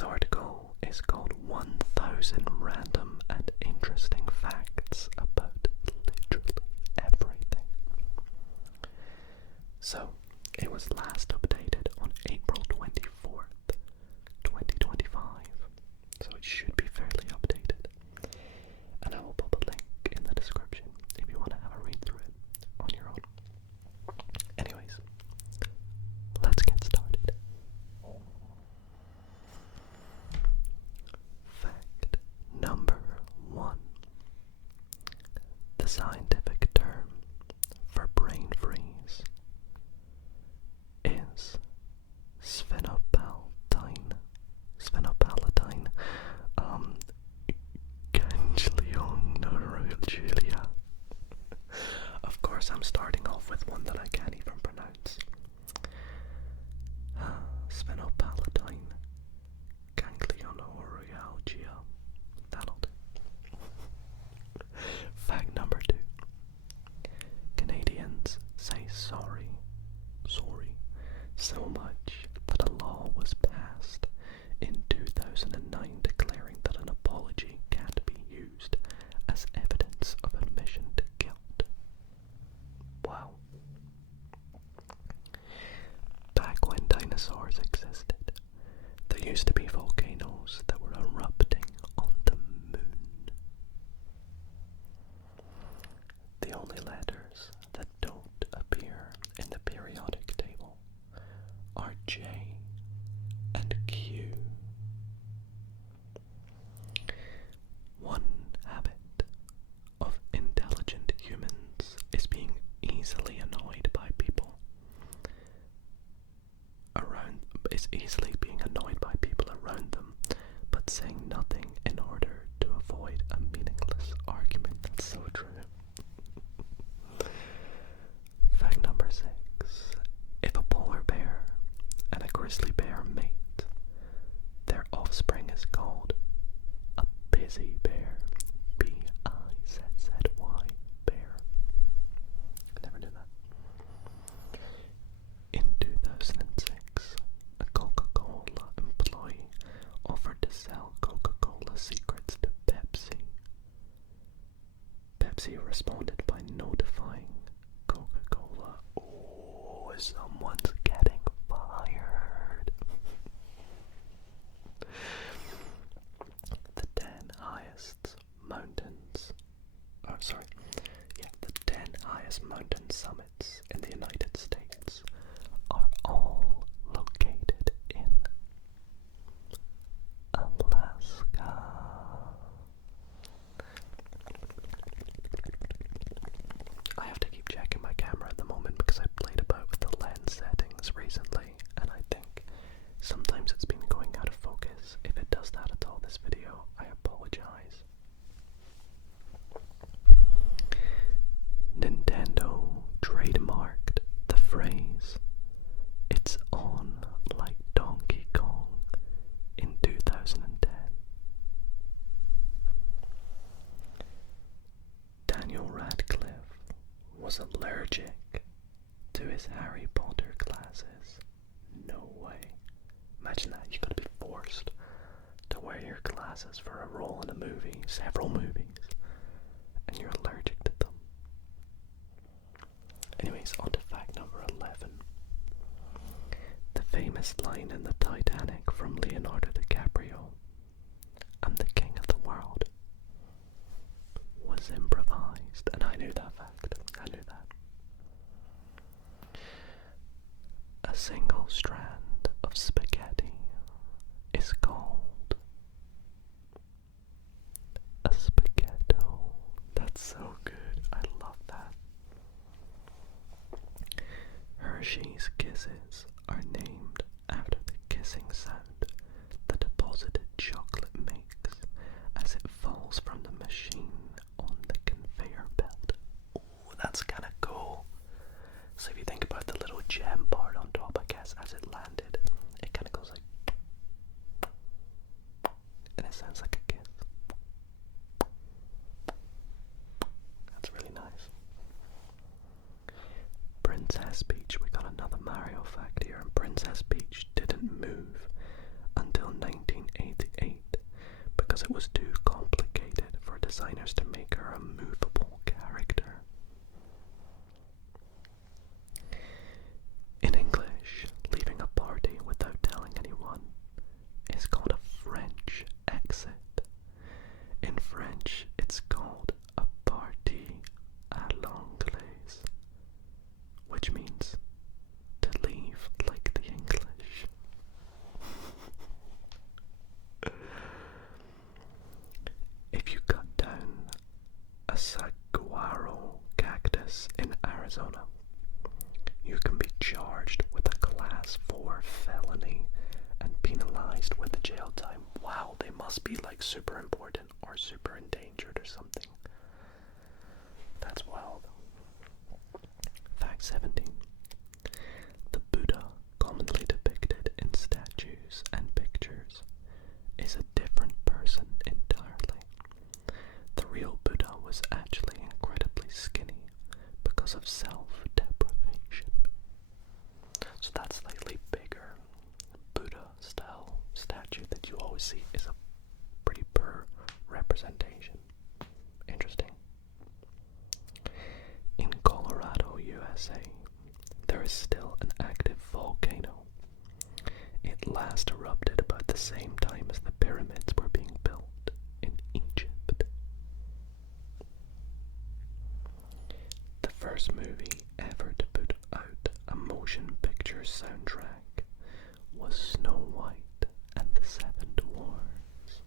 This article is called 1000 Random and Interesting Facts About Literally Everything. So, it was last updated on April 24th, 2025. So it should be fairly updated. And I will put a link in the description if you want to have a read through it on your own. Anyways, let's get started. Fact number 1. The scientific term for brain freeze is sphenopalatine. Ganglionorulia. Of course, I'm starting off with one that I can't even pronounce. Sphenopalatine ganglionorrhea. That'll do. Fact number 2. Canadians say sorry so much that a law was passed in 2009 declaring that an apology can't be used as evidence of admission to guilt. Wow. Back when dinosaurs existed, there used to be volcanoes that were erupting on the moon. The only letters that don't appear in the periodic table are J and Q. One habit of intelligent humans is being easily annoyed by people around them, but saying nothing in order to avoid a meaningless argument. That's so true. Fact number 6. If a polar bear and a grizzly bear mate, their offspring is called a busy bear. B-I-Z-Z-Y, bear. I never knew that. In 2006, a Coca-Cola employee offered to sell Coca-Cola secrets to Pepsi. Pepsi responded by notifying Coca-Cola. Oh, someone's getting fired. The 10 highest mountain summits in the United States are all located in Alaska. I have to keep checking my camera at the moment because I played about with the lens settings recently, and I think sometimes it's been going out of focus. If it does that at all this video, I apologize. Nintendo trademarked the phrase "It's on like Donkey Kong" in 2010. Daniel Radcliffe was allergic to his Harry Potter glasses. No way. Imagine that, you gotta be forced to wear your glasses for a role in a movie, several movies, and you're allergic to them. Anyways, on to fact number 11. The famous line in the Titanic from Leonardo DiCaprio, "I'm the king of the world," was improvised, and I knew that fact. I knew that. A single strand of spaghetti is called a spaghetto. That's so good. I love that. Hershey's Kisses are named after the kissing sound the deposited chocolate makes as it falls from the machine on the conveyor belt. Ooh, that's kind of cool. So if you think about the little gem part on top, I guess, as it landed, it kind of goes like must be like super important or super endangered or something. That's wild. Fact 17. The Buddha, commonly depicted in statues and pictures, is a different person entirely. The real Buddha was actually incredibly skinny because of self-deprivation. So that slightly bigger Buddha-style statue that you always see is a pretty poor representation. Interesting. In Colorado, USA, there is still an active volcano. It last erupted about the same time as the pyramids were being built in Egypt. The first movie ever to put out a motion picture soundtrack was Snow White and the Seven Dwarfs.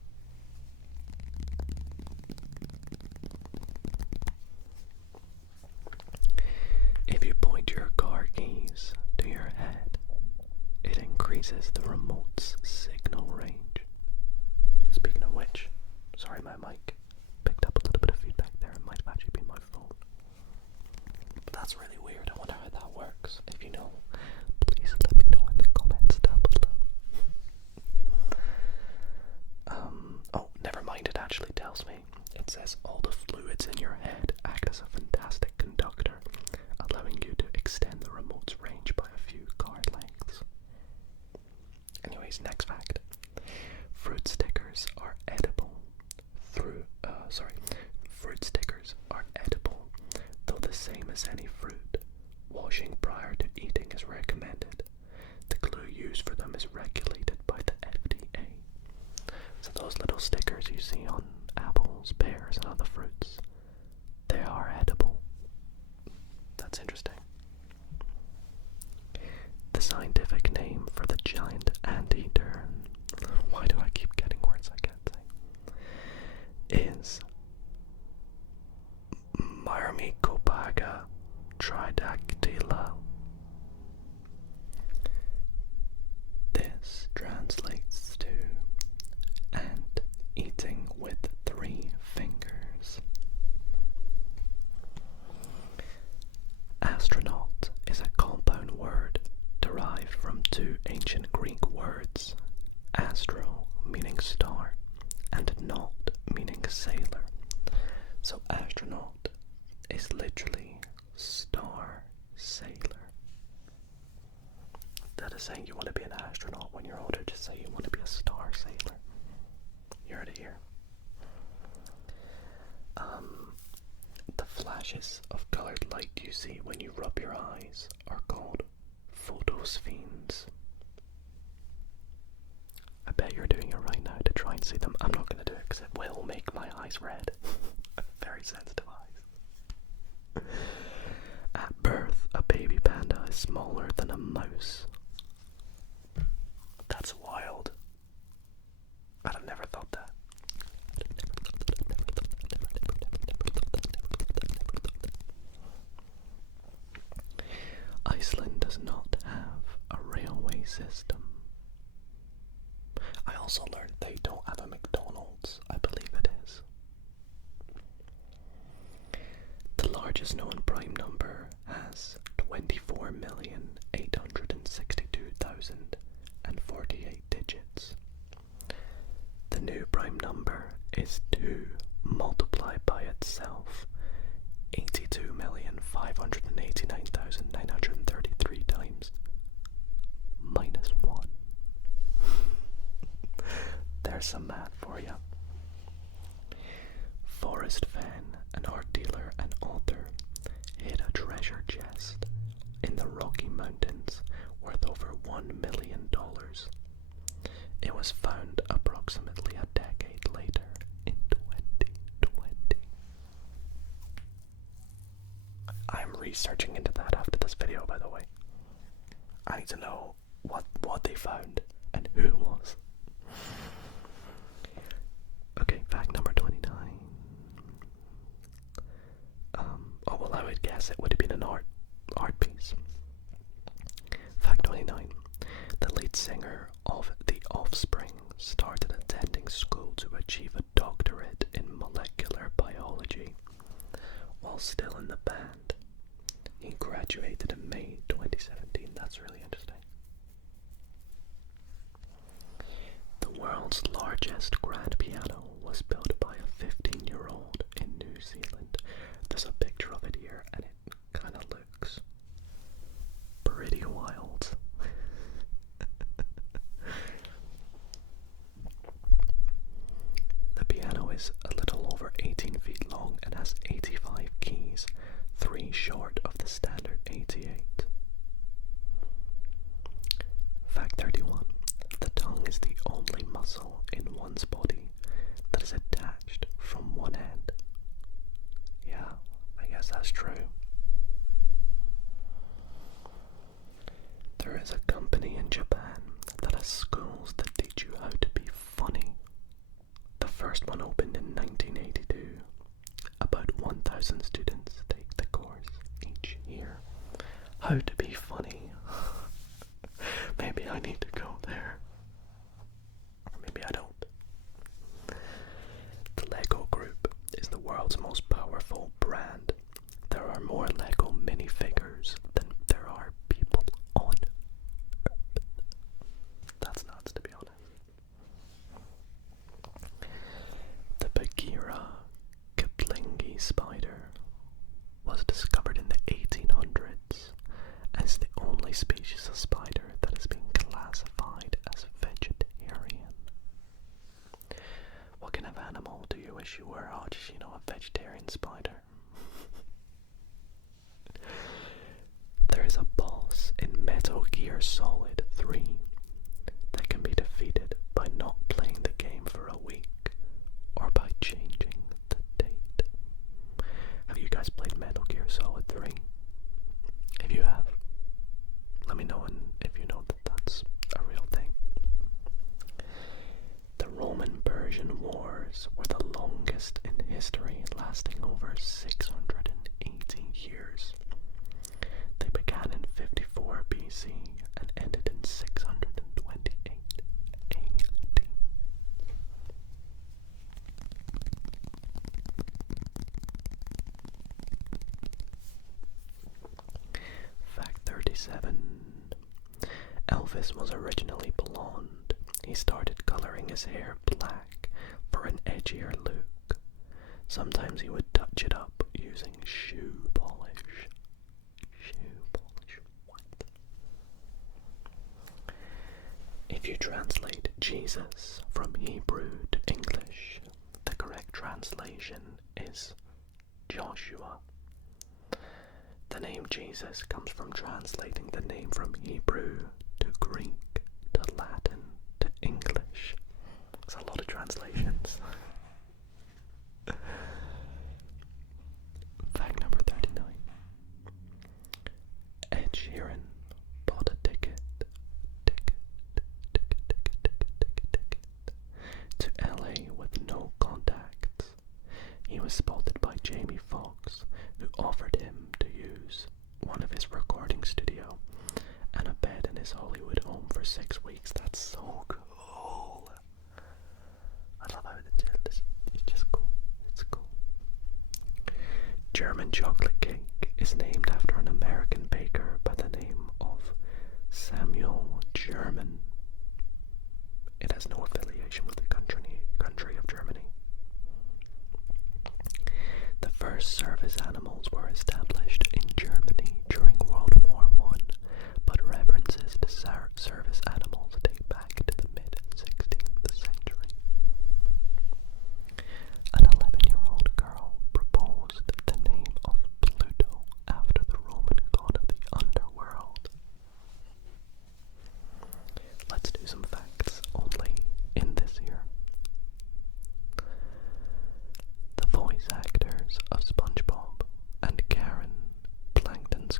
If you point your car keys to your head, it increases the remote's signal range. Speaking of which, sorry, my mic picked up a little bit of feedback there. It might have actually been my phone. But that's really weird. I wonder how that works. If you know, please let me know in the comments down below. Oh, never mind. It actually tells me. It says all the fluids in your head act as a fantastic conductor, allowing you to extend the remote's range by a few car lengths. Anyways, next fact. Fruit stickers are edible fruit stickers are edible, though the same as any fruit. Washing prior to eating is recommended. The glue used for them is regulated by the FDA. So those little stickers you see on apples, pears, and other fruits, they are edible. That's interesting. The scientific name for the giant anteater, why do I keep getting words I can't say, is Myrmecopaga tridactyla. This translates to ant eating with 3 fingers. Astronaut is a compound word derived from 2 ancient Greek words, astro meaning star and naut meaning sailor. So astronaut is literally star sailor. That is saying you want to be an astronaut when you're older, just say you want to be a star sailor. You heard it here. The flashes of colored light you see when you rub your eyes are called photosphenes. I bet you're doing it right now to try and see them. I'm not going to do it because it will make my eyes red. Very sensitive eyes. At birth, a baby panda is smaller than a mouse. That's wild. I'd have never thought that. Iceland does not have a railway system. I also learned they don't have a McDonald's. I believe it is. The largest known prime number has 24,862,048 digits. The new prime number is 2 multiplied by itself 82,589,933 times minus 1. There's some math for you. Forrest Fenn, an art dealer and author, hid a treasure chest in the Rocky Mountains worth over $1 million. It was found approximately a decade later in 2020. I'm researching into that after this video, by the way. I need to know what they found and who it was. Okay, fact number 29. Well, I would guess it would have been an art piece. Fact 29. The lead singer of The Offspring started attending school achieve a doctorate in molecular biology while still in the band. He graduated in May 2017. That's really interesting. The world's largest grand piano was built by a 15-year-old in New Zealand. There's a picture of it here, and it kind of looks pretty wild. The piano is a little over 18 feet long and has 85 keys, 3 short of the standard 88. Fact 31. The tongue is the only muscle in one's body that is attached from one end. Yeah, I guess that's true. There is a company in Japan that has schools that teach you how to be funny. The first one opened in 1982. About 1,000 students take the course each year. How to be funny. Maybe I need to go there. Or maybe I don't. The Lego Group is the world's most powerful brand. There are more Lego minifigures than there are people on Earth. That's nuts, to be honest. The Bagheera Kaplingi spider was discovered in the 1800s and is the only species of spider that has been classified as vegetarian. What kind of animal do you wish you were? Oh, just, a vegetarian spider. There is a boss in Metal Gear Solid 3 that can be defeated by not playing the game for a week or by changing the date. Have you guys played Metal Gear Solid 3? If you have, let me know if you know that that's a real thing. The Roman-Persian Wars were the longest in history, lasting over 680 years. They began in 54 BC and ended in 628 AD. Fact 37. Elvis was originally blonde. He started coloring his hair black for an edgier look. Sometimes he would touch it up using shoe polish. Shoe polish, what? If you translate Jesus from Hebrew to English, the correct translation is Joshua. The name Jesus comes from translating the name from Hebrew to Greek to Latin to English. It's a lot of translations. Fact number 39. Ed Sheeran bought a ticket to LA with no contacts. He was spotted by Jamie Foxx, who offered him to use one of his recording studio and a bed in his Hollywood home for 6 weeks. That's so cool. I love how it's just cool. It's cool. German chocolate cake is named after an American baker by the name of Samuel German. It has no affiliation with the country of Germany. The first service animals were established in Germany during World War I, but references to service animals date back to the mid-16th century. An 11-year-old girl proposed the name of Pluto after the Roman god of the underworld. Let's do some facts only in this year. The voice actors of SpongeBob and Karen, Plankton's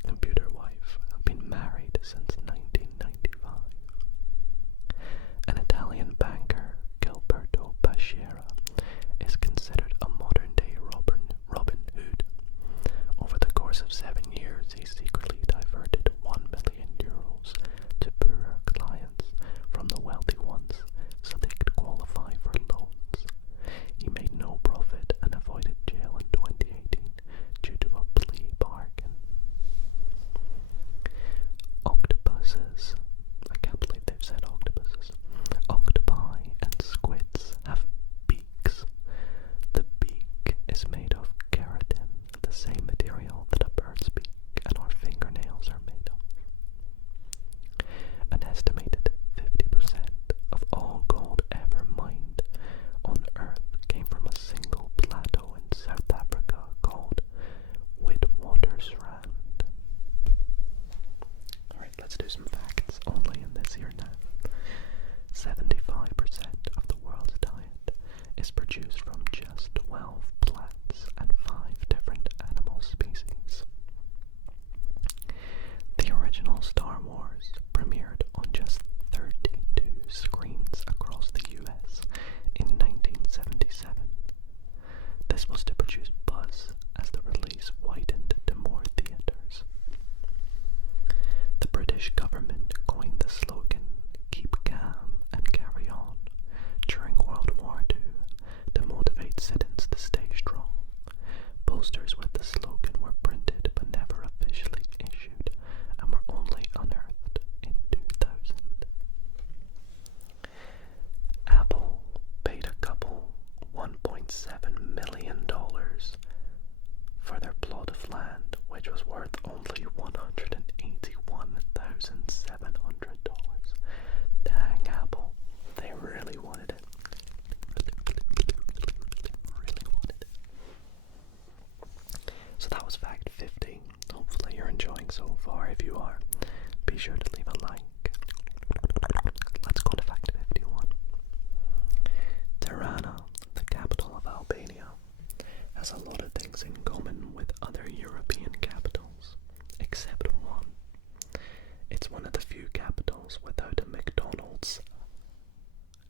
out a McDonald's.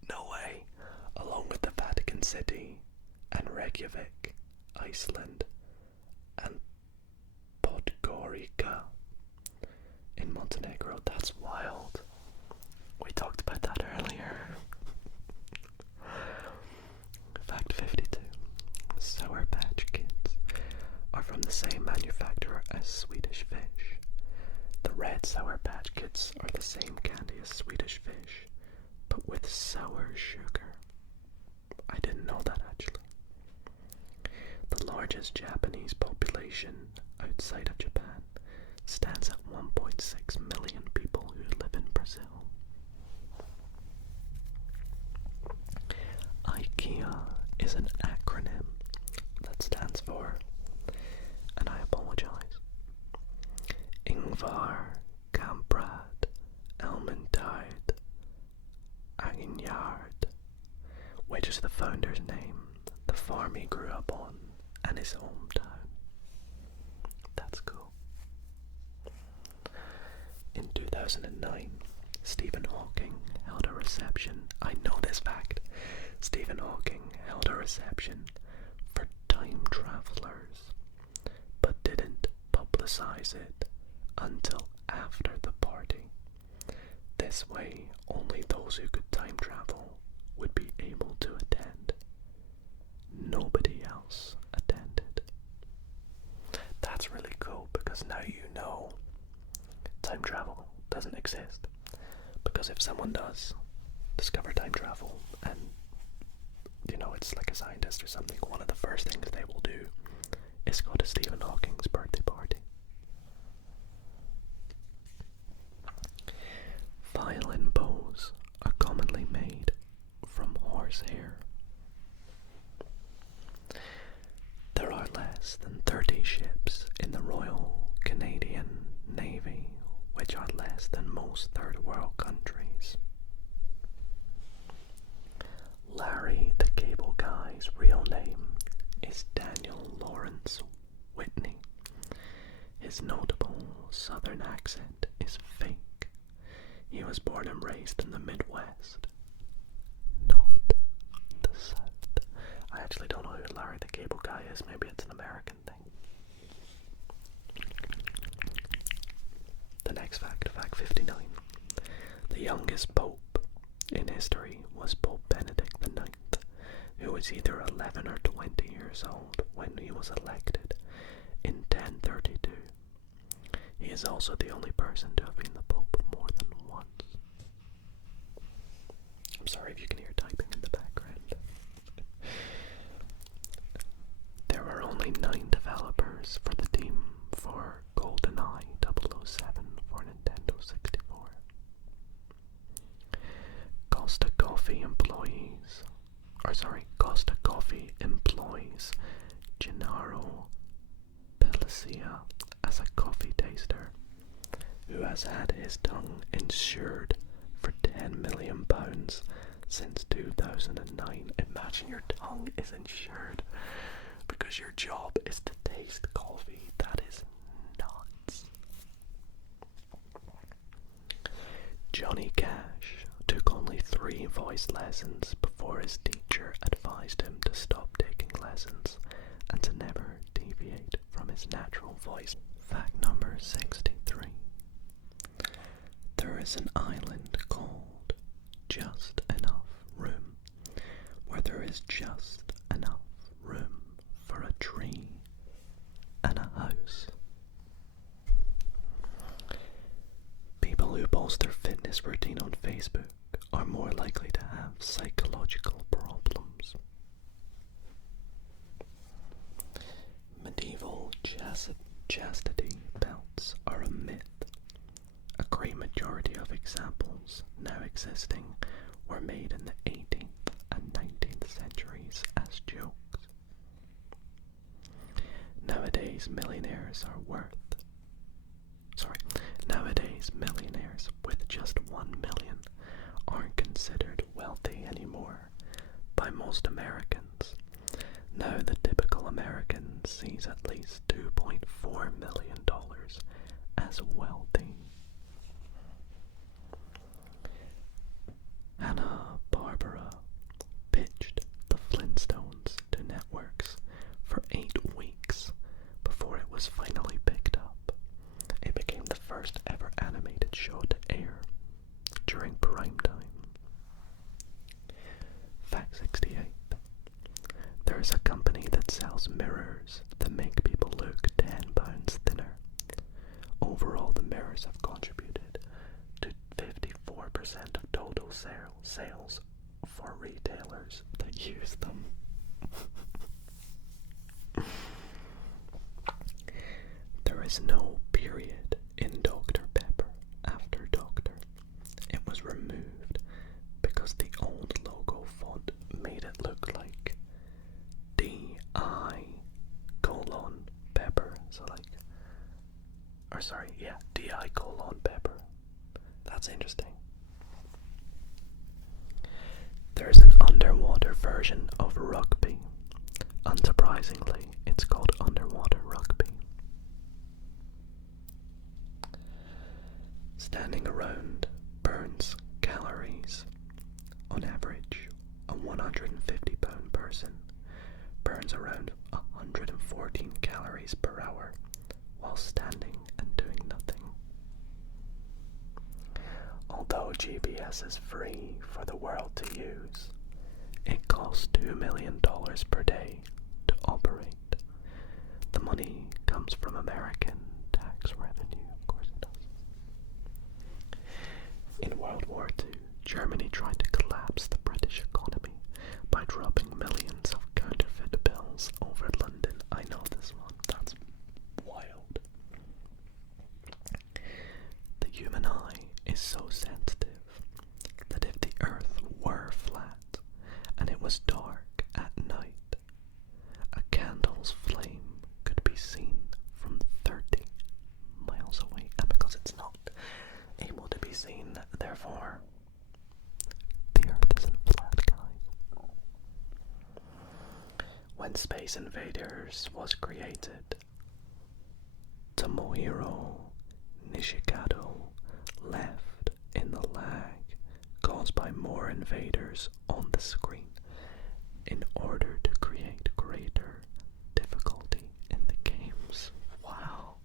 No way. Along with the Vatican City and Reykjavik, Iceland, and Podgorica in Montenegro. That's wild. We talked about that earlier. Fact 52. Sour Patch Kids are from the same manufacturer as Swedish Fish. The red Sour Patch Kids are the same candy as Swedish Fish, but with sour sugar. I didn't know that actually. The largest Japanese population outside of Japan stands at 1.6 million people who live in Brazil. IKEA is an acronym that stands for, and I apologize, Ingvar Kamprad Elmendard Aguignard, which is the founder's name, the farm he grew up on, and his hometown. That's cool. In 2009, Stephen Hawking held a reception. I know this fact. Stephen Hawking held a reception for time travelers, but didn't publicize it until after the party. This way, only those who could time travel would be able to attend. Nobody else attended. That's really cool because now you know time travel doesn't exist. Because if someone does discover time travel and it's like a scientist or something, one of the first things they will do is go to Stephen Hawking's birthday party. Violin bows are commonly made from horsehair. There are less than 30 ships in the Royal Canadian Navy, which are less than most third world countries. Larry the Cable Guy's real name is Daniel Lawrence Whitney. His notable southern accent is fake. He was born and raised in the Midwest, not the South. I actually don't know who Larry the Cable Guy is. Maybe it's an American thing. The next fact, fact 59. The youngest pope in history was Pope Benedict IX, who was either 11 or 20 years old when he was elected in 1032. He is also the only person to have been the Pope more than once. I'm sorry if you can hear typing in the background. There are only 9 developers for the team for GoldenEye 007 for Nintendo 64. Costa Coffee employs Gennaro Pellicia as a coffee taster, who has had his tongue insured for £10 million since 2009. Imagine your tongue is insured because your job is to taste coffee. That is nuts. Johnny Cash took only 3 voice lessons before his teacher advised him to stop taking lessons and to never deviate from his natural voice. Fact number 63. There is an island called Just Enough Room, where there is just enough room for a tree and a house. People who post their fitness routine on Facebook are more likely to have psychological problems. Medieval chastity belts are a myth. A great majority of examples now existing were made in the 18th and 19th centuries as jokes. Nowadays, millionaires with just 1 million aren't considered wealthy anymore by most Americans. Now the typical American sees at least $2.4 million as wealthy. Hanna-Barbera pitched the Flintstones to networks for 8 weeks before it was finally picked up. It became the first ever animated show to air during prime time. Fact 68. There is a company that sells mirrors that make people look 10 pounds thinner. Overall, the mirrors have contributed to 54% of total sales for retailers that use them. There is no period in Dr. Pepper after Doctor. It was removed because the old logo font made it look like D-I colon pepper. So like, or sorry, yeah, D-I colon pepper. That's interesting. There's an underwater version of rugby. Unsurprisingly, it's called underwater rugby. Standing around burns calories. On average, a 150-pound person burns around 114 calories per hour while standing and doing nothing. Although GPS is free for the world to use, it costs $2 million per day to operate. The money comes from American tax revenue, of course it does. In World War II, Germany tried to collapse the British economy by dropping millions of counterfeit bills over London. I know this one, that's wild. The human eye is so sensitive that if the earth were flat and it was dark at night, a candle's flame could be seen from 30 miles away. And because it's not able to be seen, therefore the earth isn't flat, guys. When Space Invaders was created, Tomohiro Nishikado left in the lag caused by more invaders on the screen in order to create greater difficulty in the games. Wow.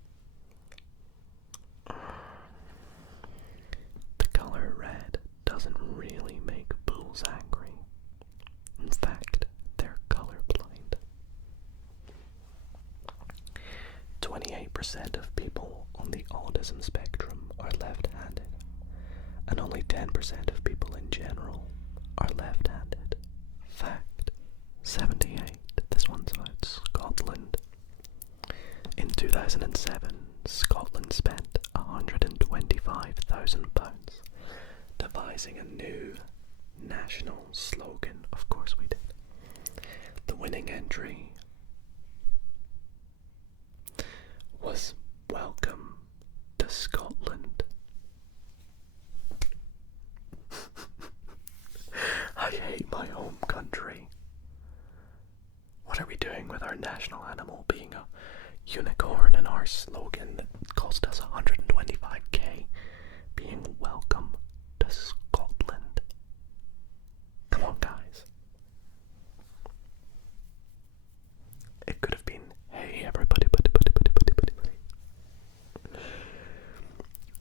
The color red doesn't really make bulls angry. In fact, they're colorblind. 28% of people on the autism spectrum are left-handed, and only 10% of people in general are left-handed. Fact 78. This one's about Scotland. In 2007, Scotland spent £125,000 devising a new national slogan. Of course we did. The winning entry was "Welcome to Scotland." I hate my home country. What are we doing with our national animal being a unicorn and our slogan that cost us 125k being "Welcome to Scotland"? Come on, guys. It could have been, "Hey everybody,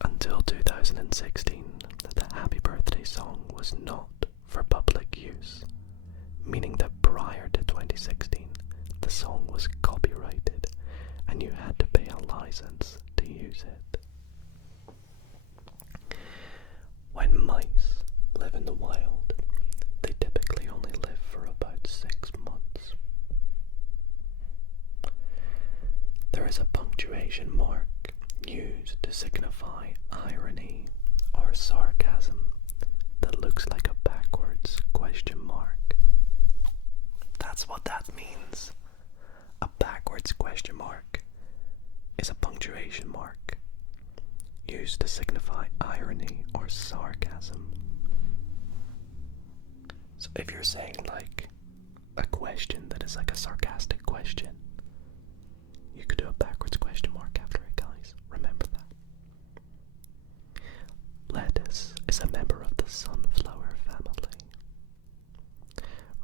Until 2016, the Happy Birthday song was not for public use, meaning that prior to 2016, the song was copyrighted and you had to pay a license to use it. When mice live in the wild, they typically only live for about 6 months. There is a punctuation mark used to signify irony or sarcasm that looks like a backwards question mark. That's what that means. A backwards question mark is a punctuation mark used to signify irony or sarcasm. So if you're saying like a question that is like a sarcastic question, you could do a backwards question mark after it, guys. Remember that. Lettuce is a member of the sunflower family.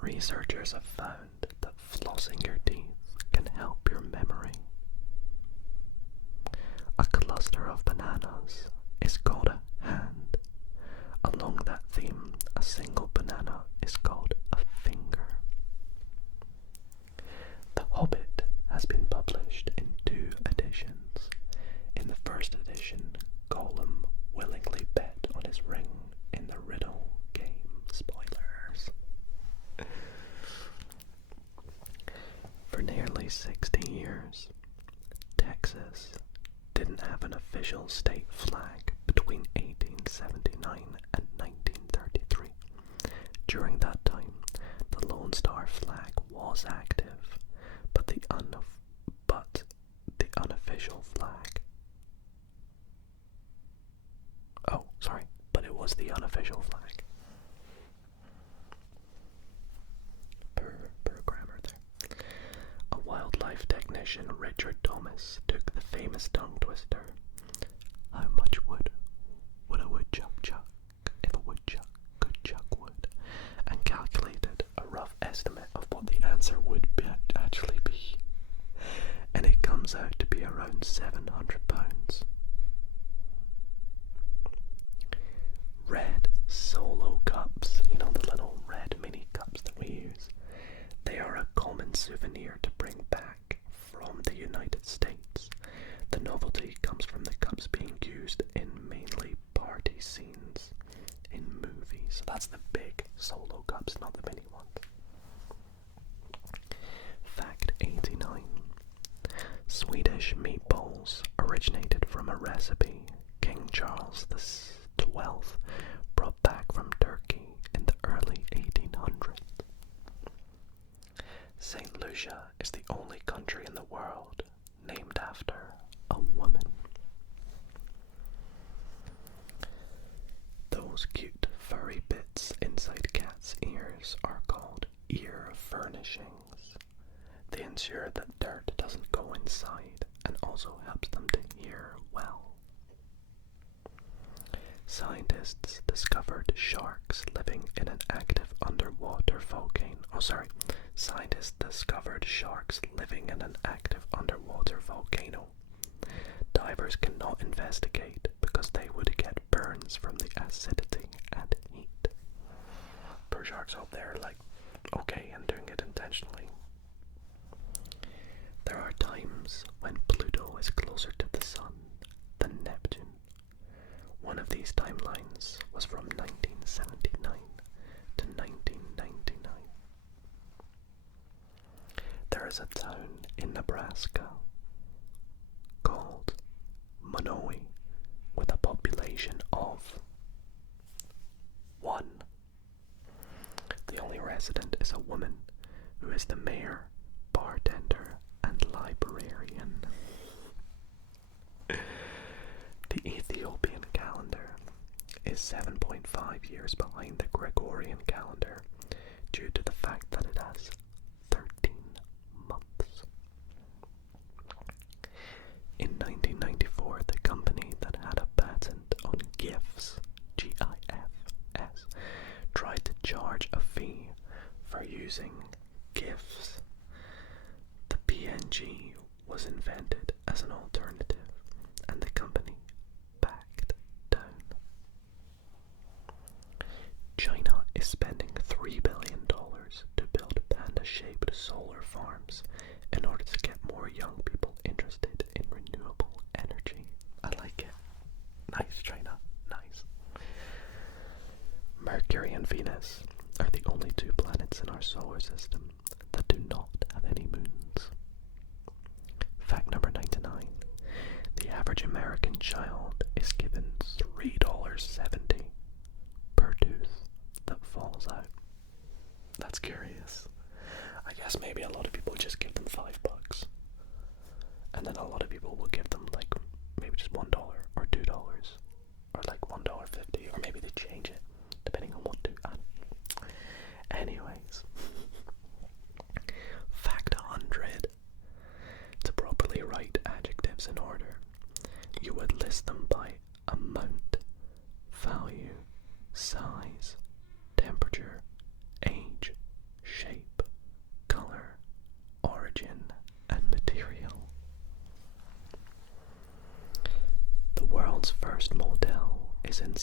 Researchers have found that flossing your teeth can help your memory. A cluster of bananas is called a hand. Along that theme, a single banana is called a finger. The Hobbit has been published in 2 editions. In the first edition, Gollum willingly bet on his ring in the riddle game. Spoilers. For nearly 60 years, Texas didn't have an official state flag between 1879 and 1933. During that time, the Lone Star flag was active, but the unofficial flag. But it was the unofficial flag. Per grammar there. A wildlife technician, Richard Thomas, took the famous tongue twister, "How much wood would a woodchuck chuck if a woodchuck could chuck wood?" and calculated a rough estimate of what the answer would actually be. And it comes out to be around 700 pounds. Red Solo cups, you know, the little red mini cups that we use. They are a common souvenir to bring back from the United States. The novelty comes from the cups being used in mainly party scenes in movies. So that's the big Solo cups, not the mini ones. Fact 89. Swedish meatballs originated from a recipe King Charles XII brought back from Turkey in the early 1800s. St. Lucia is the only country in the world named after a woman. Those cute furry bits inside cats' ears are called ear furnishings. They ensure that dirt doesn't go inside and also helps them to hear well. Scientists discovered sharks living in an active underwater volcano. Scientists discovered sharks living in an active underwater volcano. Divers cannot investigate because they would get burns from the acidity and heat. Poor sharks hope they're okay and doing it intentionally. There are times when Pluto is closer to the Sun than Neptune. One of these timelines was from 1979 to 1999. There is a town in Nebraska called Monowi with a population of 1. The only resident is a woman who is the mayor, bartender, and librarian. The Ethiopian calendar is 7.5 years behind the Gregorian calendar due to the fact that it has 13 months. In 1994, the company that had a patent on GIFs, GIFs, tried to charge a fee for using GIFs. The PNG was invented as an alternative, and the company backed down. China is spending $3 billion to build panda-shaped solar farms in order to get more young people interested in renewable energy. I like it. Nice, China. Nice. Mercury and Venus are the only 2 planets in our solar system that do not have any moons. Fact number 99. The average American child is given $3.70 per tooth that falls out. That's curious. I guess maybe a lot of people just give them $5. And then a lot of people will give them maybe just $1 or $2 or $1.50, or maybe they change it depending on what to add. Anyways. Fact 100. To properly write adjectives in order, you would list them by amount, value, size, temperature, age,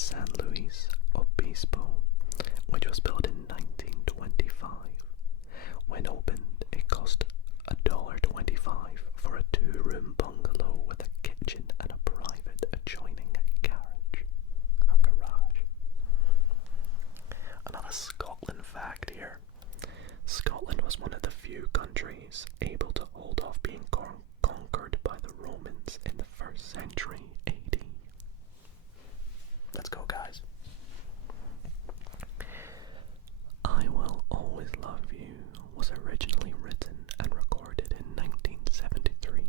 San Luis Obispo, which was built in 1925. When opened, it cost $1.25 for a 2-room bungalow with a kitchen and a private adjoining garage. Or garage. Another Scotland fact here. Scotland was one of the few countries able to hold off being conquered by the Romans in the 1st century AD. Let's go, guys. I Will Always Love You was originally written and recorded in 1973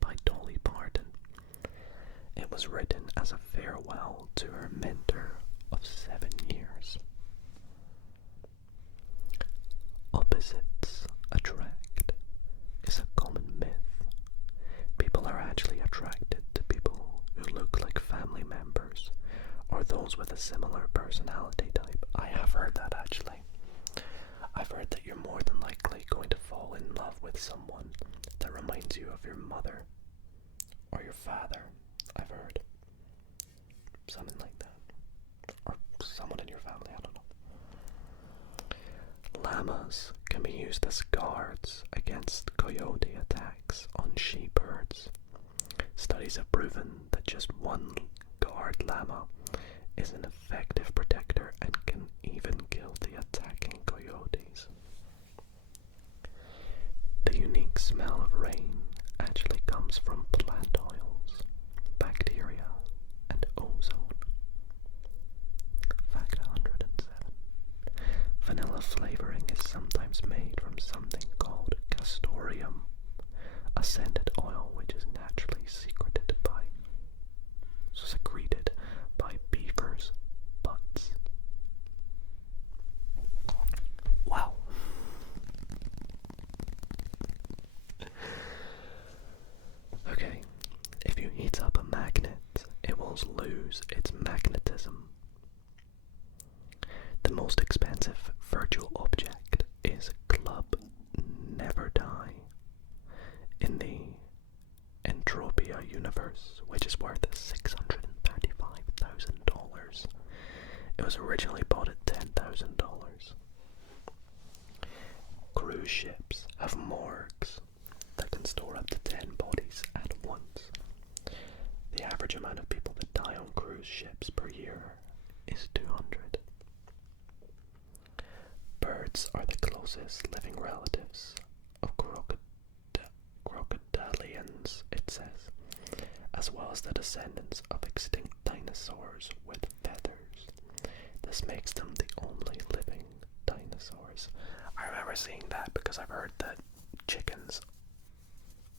by Dolly Parton. It was written as a farewell to her mentor of 7 years. Opposites attract is a common myth. People are actually attracted to people who look like family members or those with a similar personality type. I have heard that actually. I've heard that you're more than likely going to fall in love with someone that reminds you of your mother or your father. I've heard something like that. Or someone in your family, I don't know. Llamas can be used as guards against coyote attacks on sheep herds. Studies have proven that just one guard llama is an effective protector and can even kill the attacking coyotes. The unique smell of rain actually comes from plant oils, bacteria, and ozone. Fact 107. Vanilla flavoring is sometimes made from something called castoreum, a scented oil which is naturally secreted by beavers' butts. Wow. Okay, if you heat up a magnet, it will lose its magnetism. The most expensive virtual object is Club Never Die in the Entropia universe, which is worth $635,000. It was originally bought at $10,000. Cruise ships have morgues that can store up to 10 bodies at once. The average amount of people that die on cruise ships per year is 200. Birds are the closest living relatives of crocodilians, it says, as well as the descendants of extinct dinosaurs with feathers. This makes them the only living dinosaurs. I remember seeing that because I've heard that chickens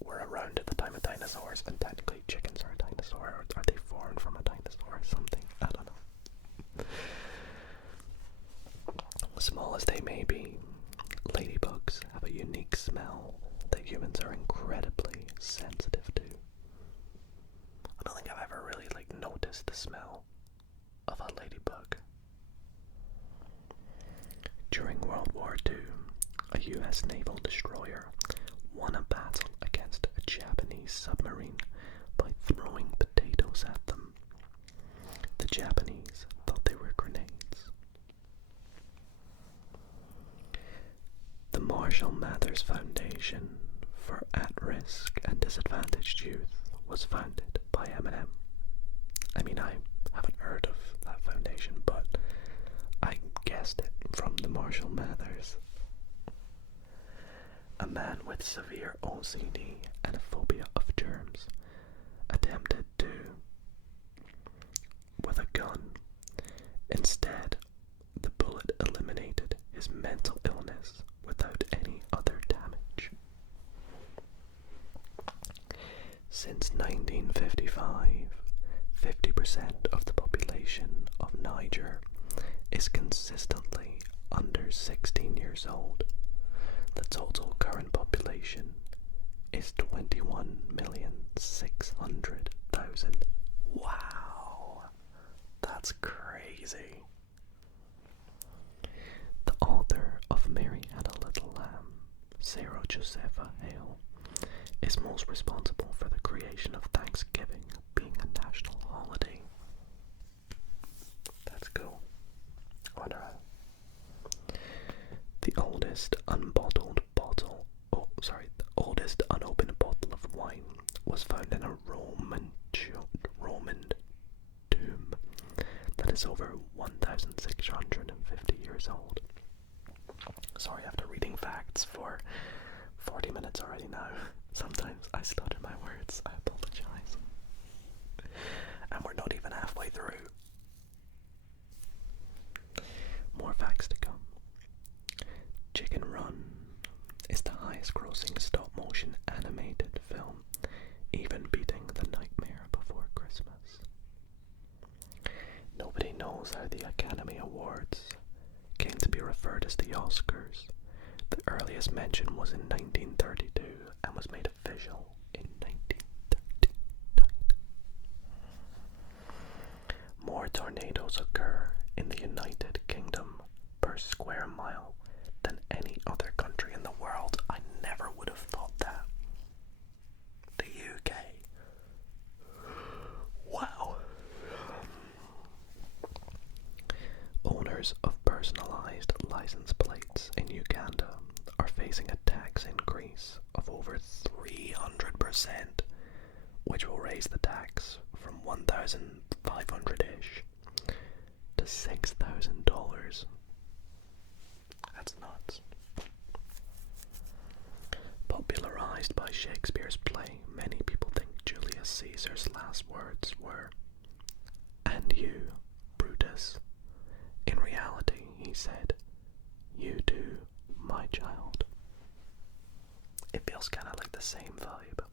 were around at the time of dinosaurs, and technically chickens are a dinosaur, or are they foreign from a dinosaur or something? I don't know. Small as they may be, ladybugs have a unique smell that humans are incredibly sensitive to. I don't think I've ever really noticed the smell of a ladybug. During World War II, a US naval destroyer won a battle against a Japanese submarine by throwing potatoes at them. The Japanese thought they were grenades. The Marshall Mathers Foundation for At-Risk and Disadvantaged Youth was founded by Eminem. I mean, I haven't heard of that foundation, but I guessed it from the Marshall Mathers. A man with severe OCD and a phobia of germs attempted to with a gun. Instead, the bullet eliminated his mental illness without any other damage. Since 1955, 50% of the population of Niger is consistently under 16 years old. The total current population is 21,600,000. Wow, that's crazy. The author of Mary Had a Little Lamb, Sarah Josepha Hale, is most responsible for the creation of Thanksgiving being a national holiday. oldest oldest unopened bottle of wine was found in a Roman tomb that is over 1,650 years old. Sorry, after reading facts for 40 minutes already now, sometimes I stutter my words, I apologize. And we're not even halfway through. More facts to come. Chicken Run is the highest grossing stop motion animated film, even beating The Nightmare Before Christmas. Nobody knows how the Academy Awards came to be referred as the Oscars. The earliest mention was in 1932 and was made official in 1939. More tornadoes occur in the United Kingdom per square mile than any other country in the world. I never would have thought that. The UK. Wow. Owners of personalized license plates in Uganda are facing a tax increase of over 300%, which will raise the tax from $1,500-ish to $6,000. That's nuts. Popularized by Shakespeare's play, many people think Julius Caesar's last words were, "And you, Brutus." In reality, he said, "You too, my child." It feels kind of like the same vibe.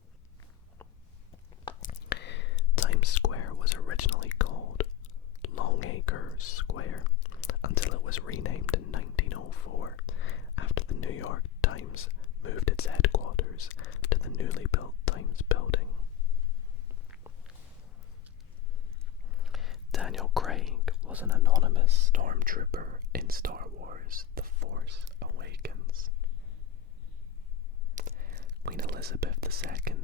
Times Square was originally called Longacre Square until it was renamed in 1904 after the New York Times moved its headquarters to the newly built Times building. Daniel Craig was an anonymous stormtrooper in Star Wars: The Force Awakens. Queen Elizabeth II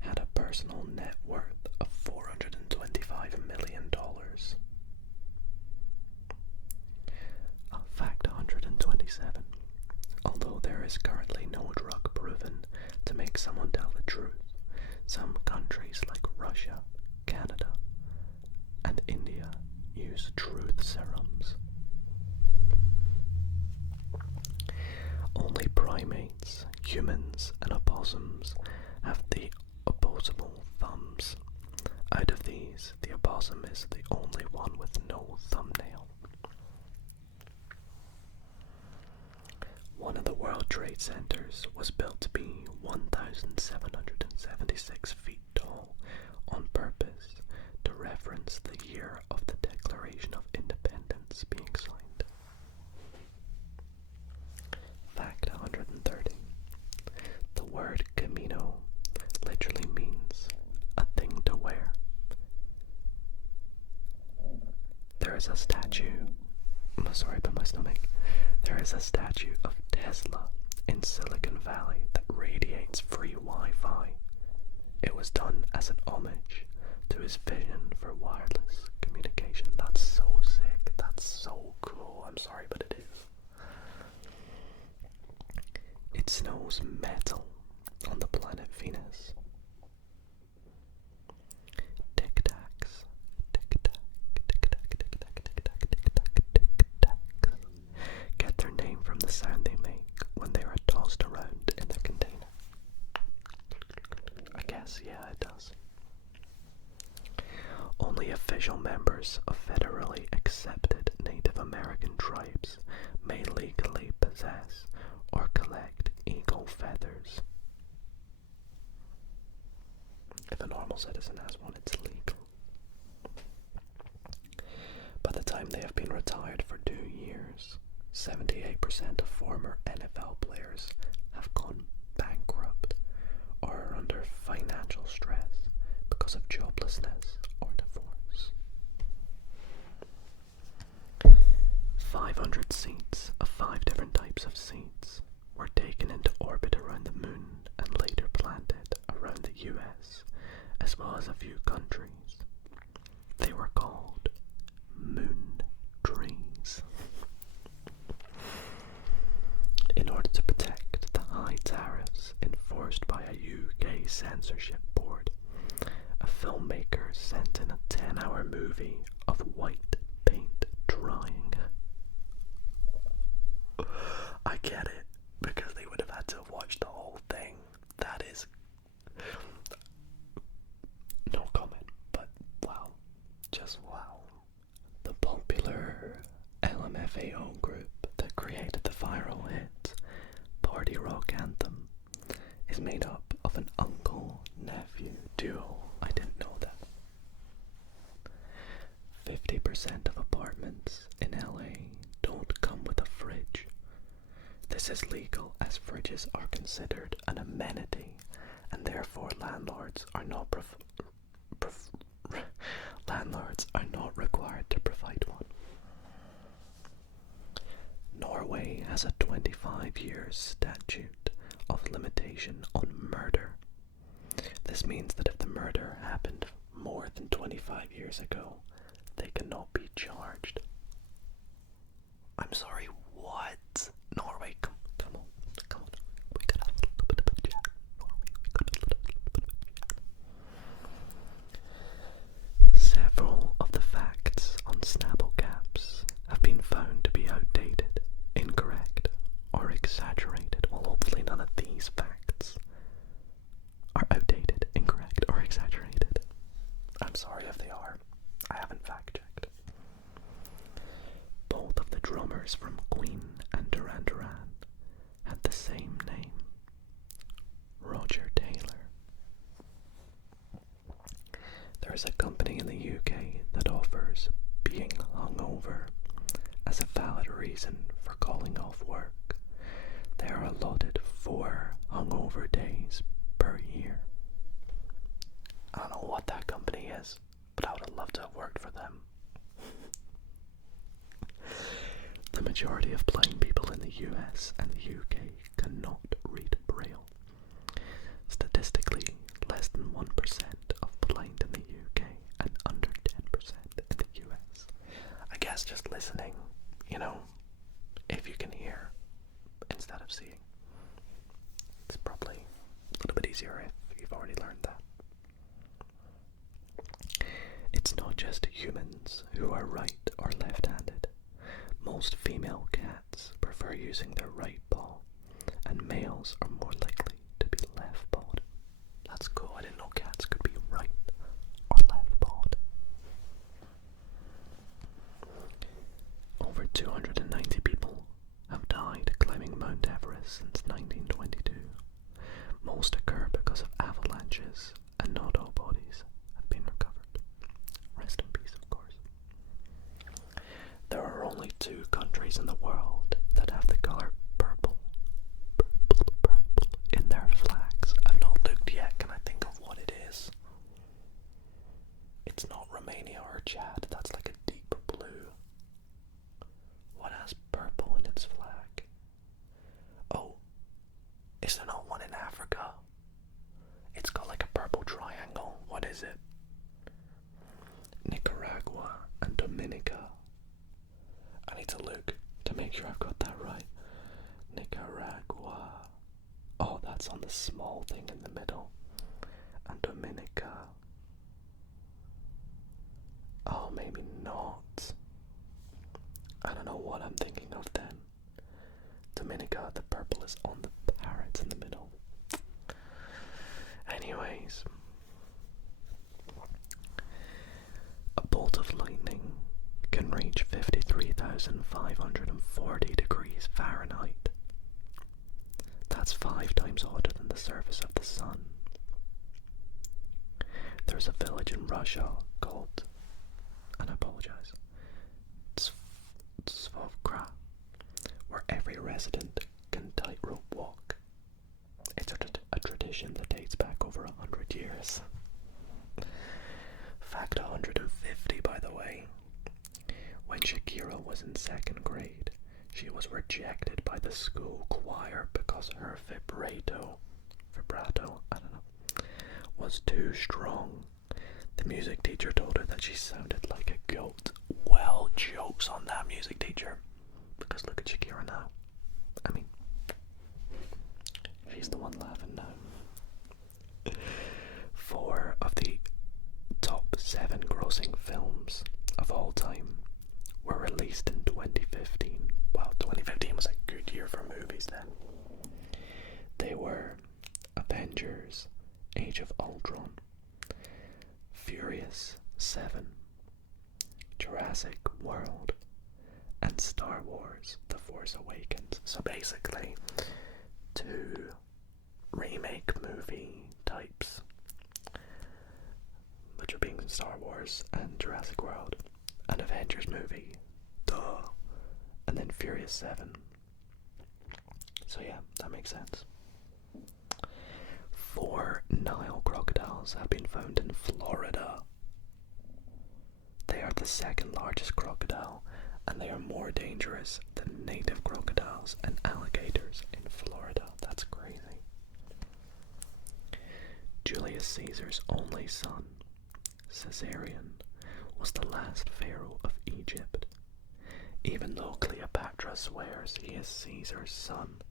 had a personal net worth of $425 million. Fact 127. Although there is currently no drug proven to make someone tell the truth, some countries like Russia, Canada, and India use truth serums. Only primates, humans, and opossums have the opposable thumbs. Out of these, the opossum is the only one with no thumbnail. One of the World Trade Centers was built to be 1,776 feet tall on purpose to reference the year of the Declaration of Independence being signed. Fact 130. The word Camino literally means a thing to wear. There is a statue, sorry about my stomach, there is a statue of Tesla in Silicon Valley that radiates free Wi-Fi. It was done as an homage to his vision for wireless communication. That's so sick, that's so cool, I'm sorry but it is. It snows metal on the planet Venus. Tic-tacs, tic-tac, tic-tac, tic-tac, tic-tac, tic-tac, tic-tacs get their name from the sound they make when they are tossed around in their container. I guess, yeah, it does. Only official members of federally accepted Native American tribes may legally possess or collect eagle feathers. If a normal citizen has one, it's legal. By the time they have been retired for 2 years, 78% of former NFL players have gone bankrupt or are under financial stress because of joblessness or divorce. 500 seats of 5 different types of seats were taken into orbit around the moon and later planted around the US, as well as a few countries. They were called moon trees. viral hit, party rock anthem, is made up of an uncle-nephew duo. I didn't know that. 50% of apartments in LA don't come with a fridge. This is legal as fridges are considered an amenity, and therefore landlords are not required to provide one. Norway has a 25-year statute of limitation on murder. This means that if the murder happened more than 25 years ago, they cannot be charged. I'm sorry, what? Norway, come on. We could have a little bit of a chat. Norway, we could have a little bit of a chat. Several of the facts on Snapple caps have been found to be outdated, incorrect, or exaggerated. Well, hopefully none of these facts are outdated, incorrect, or exaggerated. I'm sorry if they are. I haven't fact checked. Both of the drummers from Queen and Duran Duran had the same name, Roger Taylor. There is a company in the UK that offers being hungover as a valid reason for calling off work. They are allotted 4 hungover days per year. I don't know what that company is, but I would have loved to have worked for them. The majority of blind people in the US and the UK cannot read Braille. Statistically, less than 1% of blind in the UK and under 10% in the US. I guess just listening, if you can hear instead of seeing. It's probably a little bit easier if you've already learned that. It's not just humans who are right or left-handed. Most female cats prefer using their right paw, and males are more likely to be left-pawed. That's cool. I didn't know cats could be right or left-pawed. Over 290 people have died climbing Mount Everest since 1922. Most occur because of avalanches, and not all bodies have been recovered. Rest in peace, of course. There are only 2 countries in the world that have the color purple in their flags. I've not looked yet. Can I think of what it is? It's not Romania or Chad. That's like a deep blue. What has purple in its flag? Oh, is there not one in Africa? It's got like a purple triangle. What is it? Nicaragua and Dominica. I need to look to make sure I've got that right. Nicaragua. Oh, that's on the small thing in the middle. And Dominica. Oh, maybe not. I don't know what I'm thinking of then. Dominica, the purple is on the parrots in the middle. Anyways. A bolt of lightning can reach 53,540 degrees Fahrenheit. That's 5 times hotter than the surface of the sun. There's a village in Russia called, and I apologize, Svovkra, where every resident can tightrope walk. It's a tradition that dates back over 100 years. Fact 150, by the way. When Shakira was in 2nd grade, she was rejected by the school choir because her vibrato, was too strong. The music teacher told her that she sounded like a goat. Well, jokes on that music teacher. Because look at Shakira now. I mean, she's the one laughing now. 4 of the top 7 grossing films of all time were released in 2015. Wow, 2015 was a good year for movies then. They were Avengers, Age of Ultron, Furious 7, Jurassic World, and Star Force Awakens. So basically, two remake movie types, which are being Star Wars and Jurassic World, an Avengers movie, duh, and then Furious 7. So yeah, that makes sense. 4 Nile crocodiles have been found in Florida. They are the second largest crocodile, and they are more dangerous than native crocodiles and alligators in Florida. That's crazy. Julius Caesar's only son, Caesarion, was the last pharaoh of Egypt. Even though Cleopatra swears he is Caesar's son,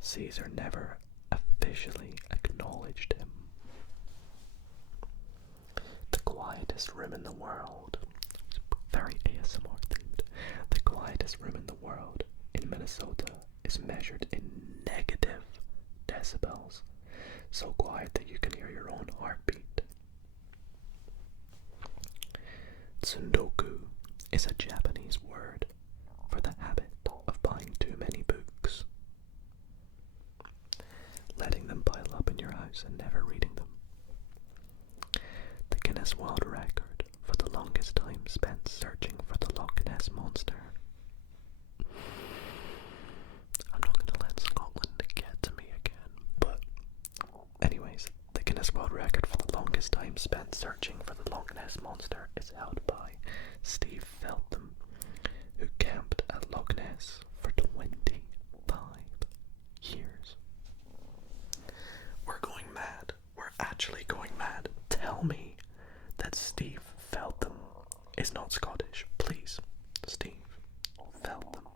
Caesar never officially acknowledged him. The quietest room in the world, very ASMR themed, the quietest room in the world in Minnesota is measured in negative decibels, so quiet that you can hear your own heartbeat. Tsundoku is a Japanese word for the habit of buying too many books, letting them pile up in your house and never reading them. The Guinness World Record for the longest time spent searching for the Loch Ness Monster. I'm not going to let Scotland get to me again, but anyways, the Guinness World Record for the longest time spent searching for the Loch Ness Monster is held by Steve Feltham, who camped at Loch Ness for 25 years. We're going mad. We're actually going mad. Tell me that Steve Feltham is not Scottish. Please. Steve Feltham.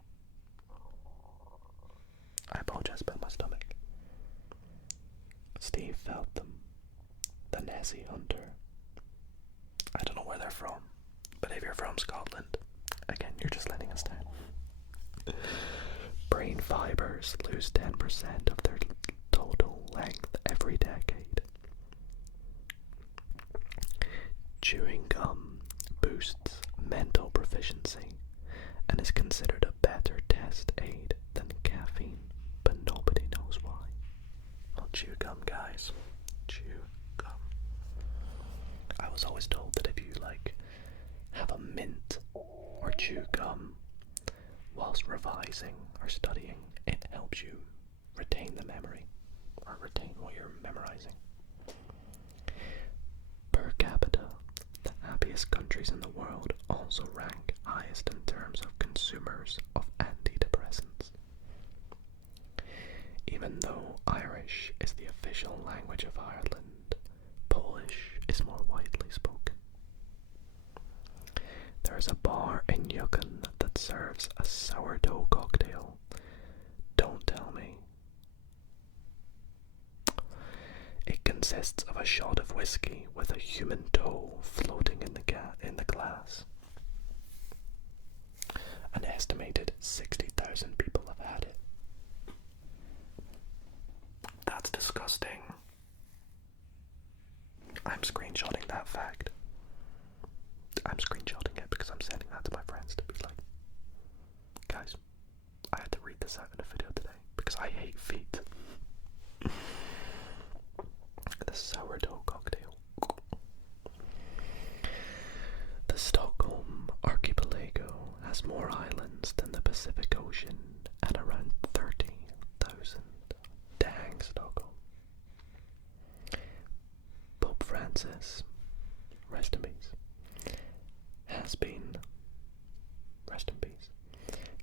I apologize about my stomach. Steve Feltham, the Nessie Hunter. I don't know where they're from, but if you're from Scotland, again, you're just letting us down. Brain fibers lose 10% of their total length every decade. Chewing gum boosts mental proficiency and is considered a better test aid than caffeine, but nobody knows why. Well, chew gum, guys. Chew gum. I was always told that if you have a mint or chew gum whilst revising or studying, it helps you retain the memory or retain what you're memorizing. Per capita, the happiest countries in the world also rank highest in terms of consumers of antidepressants. Even though Irish is the official language of Ireland, Polish is more widely spoken. There is a bar in Yukon that serves a sourdough cocktail. Don't tell me. It consists of a shot of whiskey with a human toe floating in the glass. An estimated 60,000 people have had it. That's disgusting. I'm screenshotting that fact. I'm screenshotting it because I'm sending that to my friends to be like, guys, I had to read this out in a video today because I hate feet. The sourdough cocktail. The Stockholm archipelago has more islands than the Pacific Ocean and around 30,000. Dang, Stockholm. Pope Francis, rest in peace, has been, rest in peace,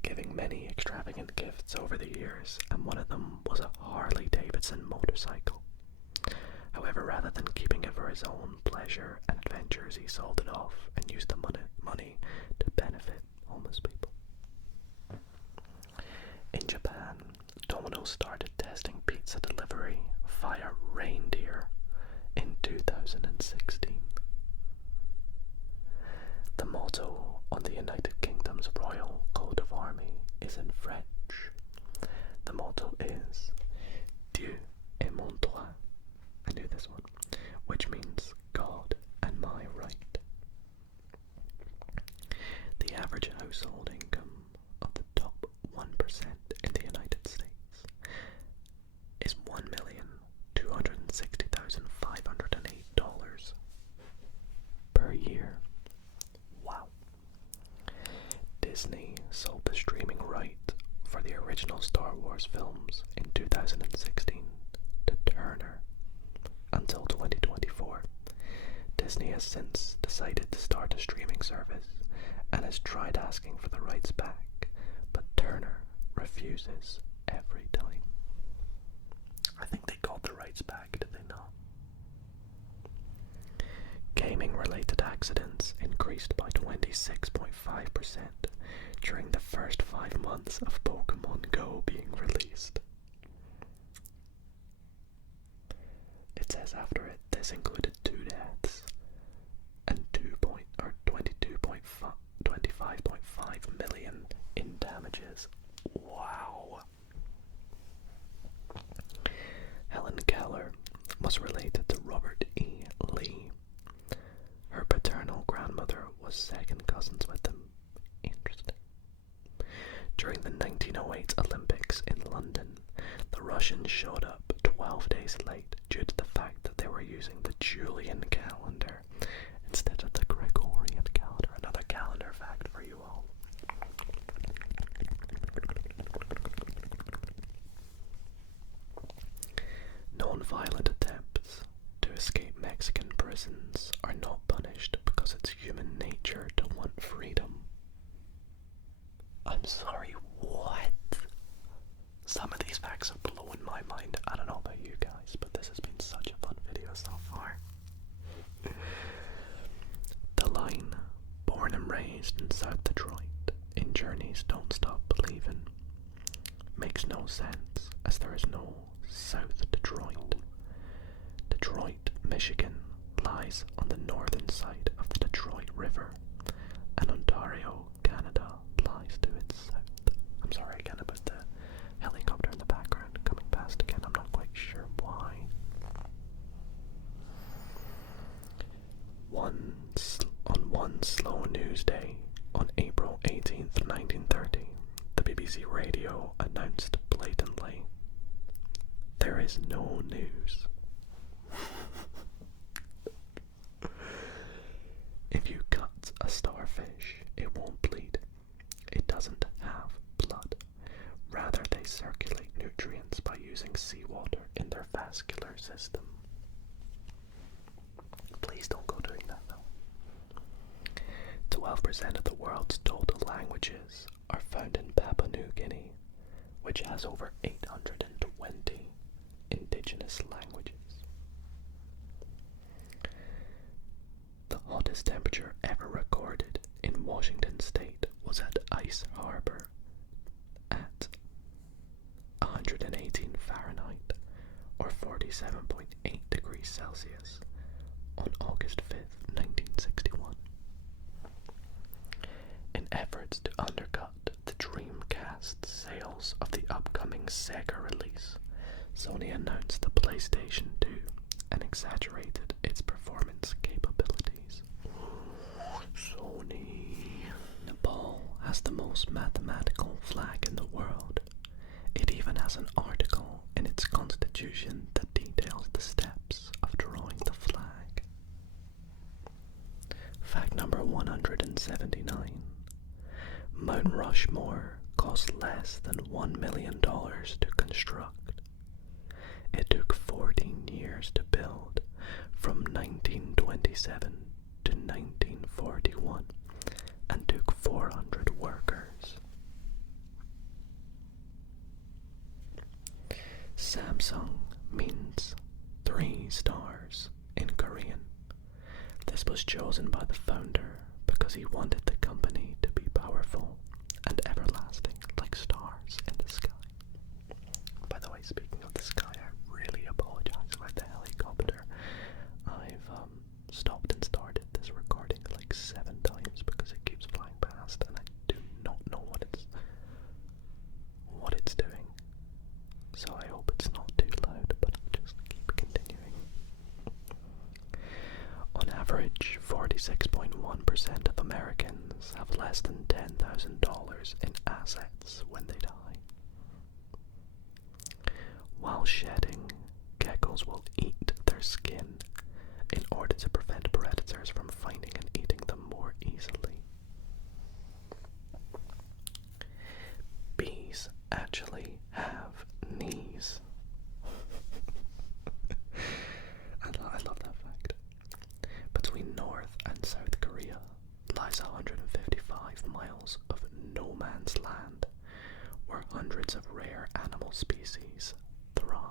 giving many extravagant gifts over the years, and one of them was a Harley Davidson motorcycle. However, rather than keeping it for his own pleasure and adventures, he sold it off and used the money to benefit homeless people. In Japan, Domino's started testing pizza delivery via reindeer in 2016. The motto on the United Kingdom's Royal Coat of Army is in French. The motto is Dieu est mon droit. I knew this one, which means God and my right. The average household income of the top 1% uses every time. I think they got the rights back, did they not? Gaming-related accidents increased by 26.5% during the first 5 months of Pokemon Go being released. It says after it, this included 2 deaths and 25.5 million in damages. Wow. Helen Keller was related to Robert E. Lee. Her paternal grandmother was second cousins with him. Interesting. During the 1908 Olympics in London, the Russians showed up 12 days late due to the fact that they were using the Julian calendar instead of the Gregorian calendar. Another calendar fact for you all. Non-violent attempts to escape Mexican prisons are not punished because it's human nature to want freedom. I'm sorry, what? Some of these facts are blowing my mind. I don't know about you guys, but this has been such a fun video so far. The line, born and raised in South Detroit, in Journeys Don't Stop Believin', makes no sense as there is no South Detroit. Detroit, Michigan lies on the northern side of the Detroit River, and Ontario, Canada lies to its south. I'm sorry again about the helicopter in the background coming past again. I'm not quite sure why. On one slow news day on April 18th, 1930, the BBC radio announced blatantly, "There is no news." If you cut a starfish, it won't bleed. It doesn't have blood. Rather, they circulate nutrients by using seawater in their vascular system. Please don't go doing that though. 12% of the world's total languages are found in Papua New Guinea, which has over 820 indigenous languages. The hottest temperature ever recorded in Washington State was at Ice Harbor at 118 Fahrenheit or 47.8 degrees Celsius on August 5th, 1961. In efforts to undercut the Dreamcast sales of the upcoming Sega release, Sony announced the PlayStation 2 and exaggerated its performance capabilities. Sony. Nepal has the most mathematical flag in the world. It even has an article in its constitution that details the steps of drawing the flag. Fact number 179. Mount Rushmore cost less than $1 million to construct. It took 14 years to build, from 1927 to 1941, and took 400 workers. Samsung means 3 stars in Korean. This was chosen by the founder because he wanted the company to be powerful and everlasting, like stars in the sky. By the way, speaking of the sky, I really apologize about the helicopter. I've stopped and started this recording like 7 times because it keeps flying past and I do not know what it's doing. So I hope it's not too loud, but I'll just keep continuing. On average, 46.1% of Americans have less than $10,000 in assets when they die. While shedding, geckos will eat their skin in order to prevent predators from finding and eating them more easily. Bees actually have knees. I love that fact. Between North and South Korea lies 155 miles of no man's land, where hundreds of animal species thrive.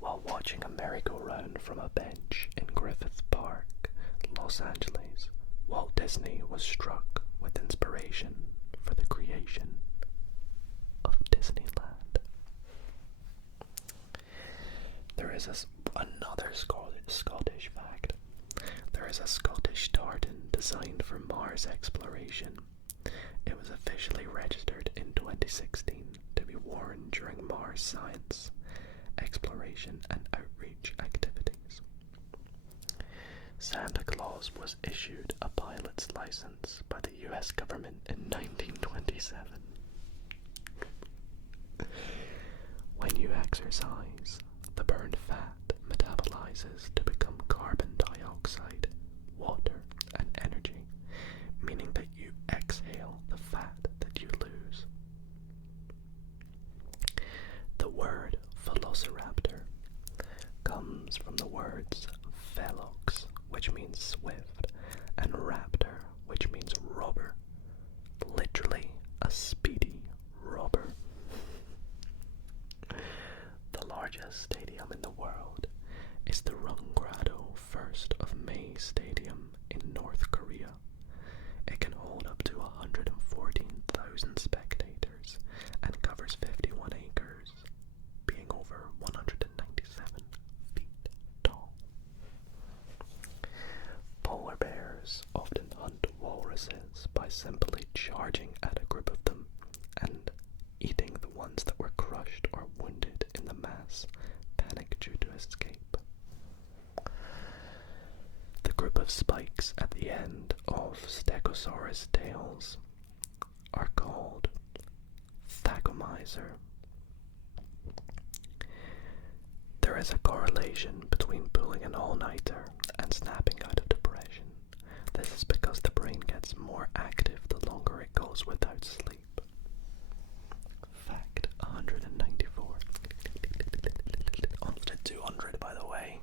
While watching a merry-go-round from a bench in Griffith Park, Los Angeles, Walt Disney was struck with inspiration for the creation of Disneyland. There is another Scottish fact. There is a Scottish tartan designed for Mars exploration. It was officially registered in 2016 to be worn during Mars science, exploration and outreach activities. Santa Claus was issued a pilot's license by the US government in 1927. When you exercise, the burned fat metabolizes to become carbon dioxide, water, and energy, meaning that you exhale the fat that you lose. The word velociraptor comes from the words velox, which means swift, and raptor, which means robber. Literally a speedy robber. The largest stadium in the world is the Rungrado 1st of May Stadium in North Korea. It can hold up to 114,000 spectators and covers 51 acres, being over 197 feet tall. Polar bears often hunt walruses by simply charging at a group of them and eating the ones that were crushed or wounded in the mass panic due to escape. The group of spikes at the end of Stegosaurus tails are called Thagomizer. There is a correlation between pulling an all-nighter and snapping out of depression. This is because the brain gets more active the longer it goes without sleep. Fact 194. On to 200, by the way.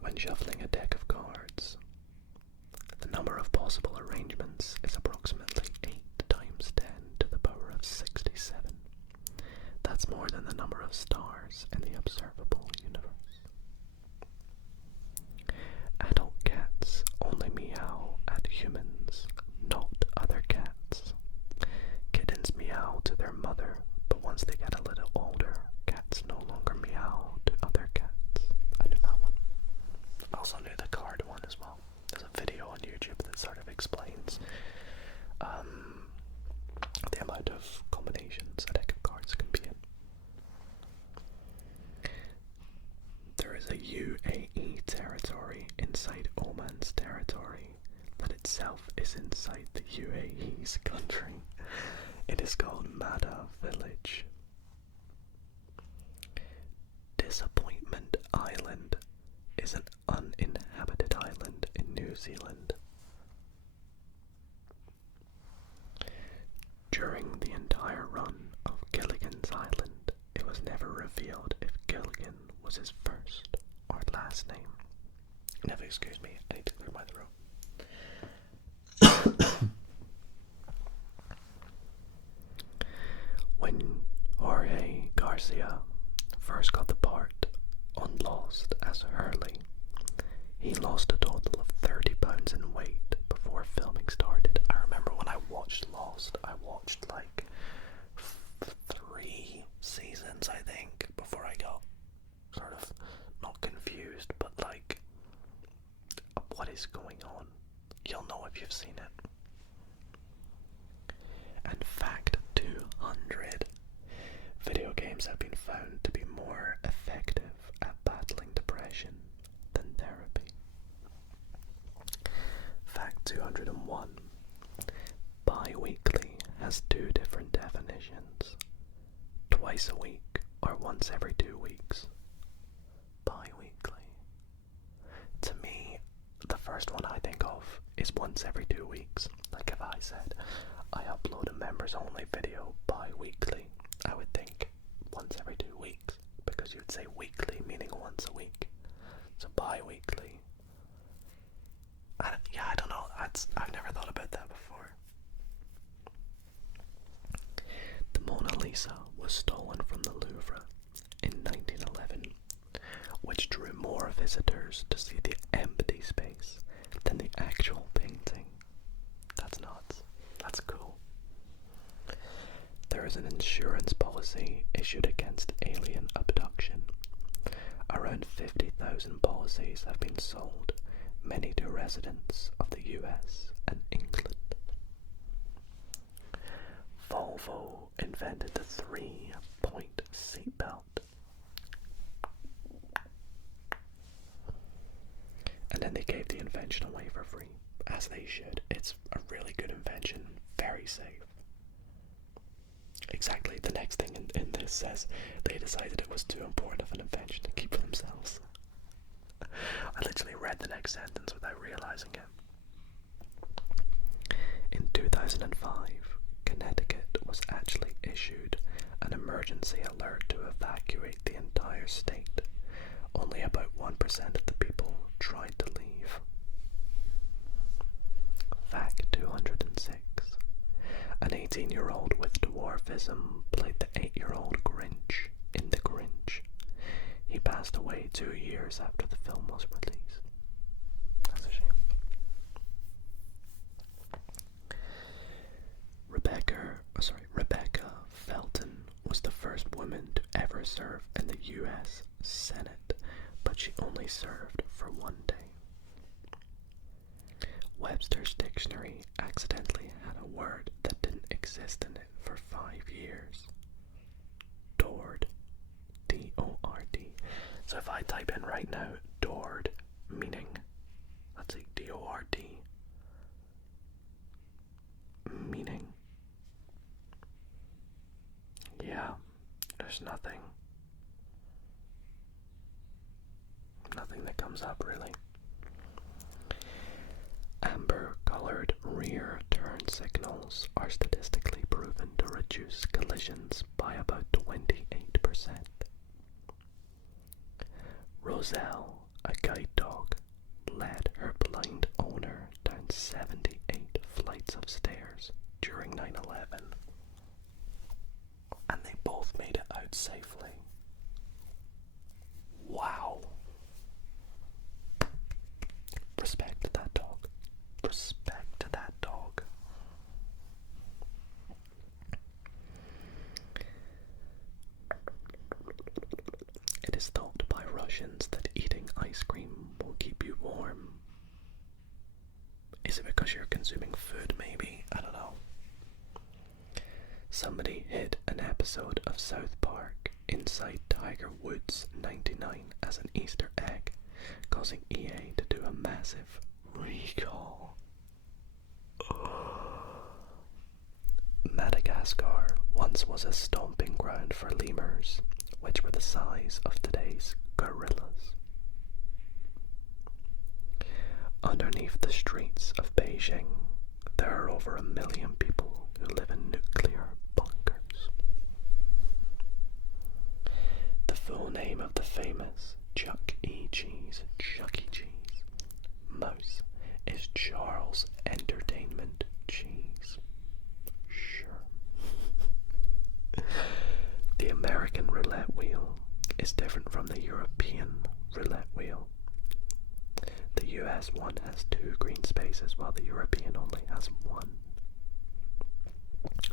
When shuffling a deck of cards, the number of possible arrangements is approximately 8 times 10 to the power of 67. That's more than the number of stars in the observable universe. Adult cats only meow at humans, not other cats. Kittens meow to their mother, but once they get a little older, cats no longer meow to other cats. I knew that one. I also knew the card one as well. There's a video on YouTube that sort of explains the amount of combinations a deck of cards can be in. There is a UAE territory inside Oman's territory that itself is inside the UAE's country. It is called Mada Village. Disappointment Island is an uninhabited island in New Zealand. During the entire run of Gilligan's Island, it was never revealed if Gilligan was his first or last name. Now, excuse me, I need to clear my throat. When Jorge Garcia first got the part on Lost as Hurley, he lost a total of 30 pounds in weight before filming started. I remember when I watched Lost, I watched like 3 seasons, I think, before I got sort of not confused, but like, what is going on? You'll know if you've seen it. And fact 200. Video games have been found to be more effective at battling depression than therapy. Fact 201. Bi-weekly has 2 different definitions. Twice a week or once every 2 weeks. Bi-weekly. To me, the first one I think of is once every 2 weeks. Like if I said I upload a members only video bi-weekly, I would think once every 2 weeks, because you'd say weekly meaning once a week. So bi-weekly. I don't know. I've never thought about that before. insurance policy issued against alien abduction. Around 50,000 policies have been sold, many to residents of the US and England. Volvo invented the 3-point seatbelt. And then they gave the invention away for free, as they should. It's a really good invention, very safe. Exactly, the next thing in this says they decided it was too important of an invention to keep for themselves. I literally read the next sentence without realizing it. In 2005, Connecticut was actually issued an emergency alert to evacuate the entire state. Only about 1% of the people tried to leave. Fact 206. An 18-year-old with dwarfism played the 8-year-old Grinch in The Grinch. He passed away 2 years after the film was released. That's a shame. Rebecca Felton was the first woman to ever serve in the US Senate, but she only served for 1 day. Webster's dictionary accidentally had a word that didn't exist in it for 5 years. Dord. D-O-R-D. So if I type in right now, Dord, meaning, let's see, D-O-R-D, meaning, yeah, there's nothing that comes up really. Amber-colored rear turn signals are statistically proven to reduce collisions by about 28%. Roselle, a guide dog, led her blind owner down 78 flights of stairs during 9/11, and they both made it out safely. Wow. Respect to that dog. Respect to that dog. It is thought by Russians that eating ice cream will keep you warm. Is it because you're consuming food, maybe? I don't know. Somebody hid an episode of South Park inside Tiger Woods 99 as an Easter egg, causing EA to do a massive recall. Madagascar once was a stomping ground for lemurs, which were the size of today's gorillas. Underneath the streets of Beijing, there are over 1 million people who live in nuclear bunkers. The full name of the famous Chuck E. Cheese mouse is Charles Entertainment Cheese. Sure. The American roulette wheel is different from the European roulette wheel. The US one has 2 green spaces while the European only has 1.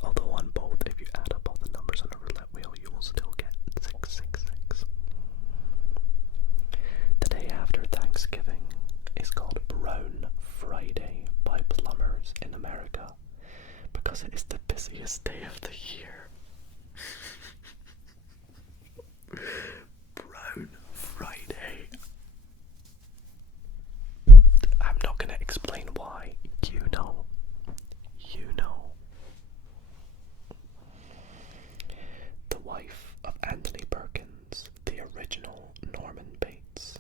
Although on both, if you add up all the numbers on a roulette wheel, you will still get 666. The day after Thanksgiving is called Brown Friday by plumbers in America because it is the busiest day of the year. Brown Friday. I'm not going to explain why. You know. The wife of Anthony Perkins, the original Norman Bates,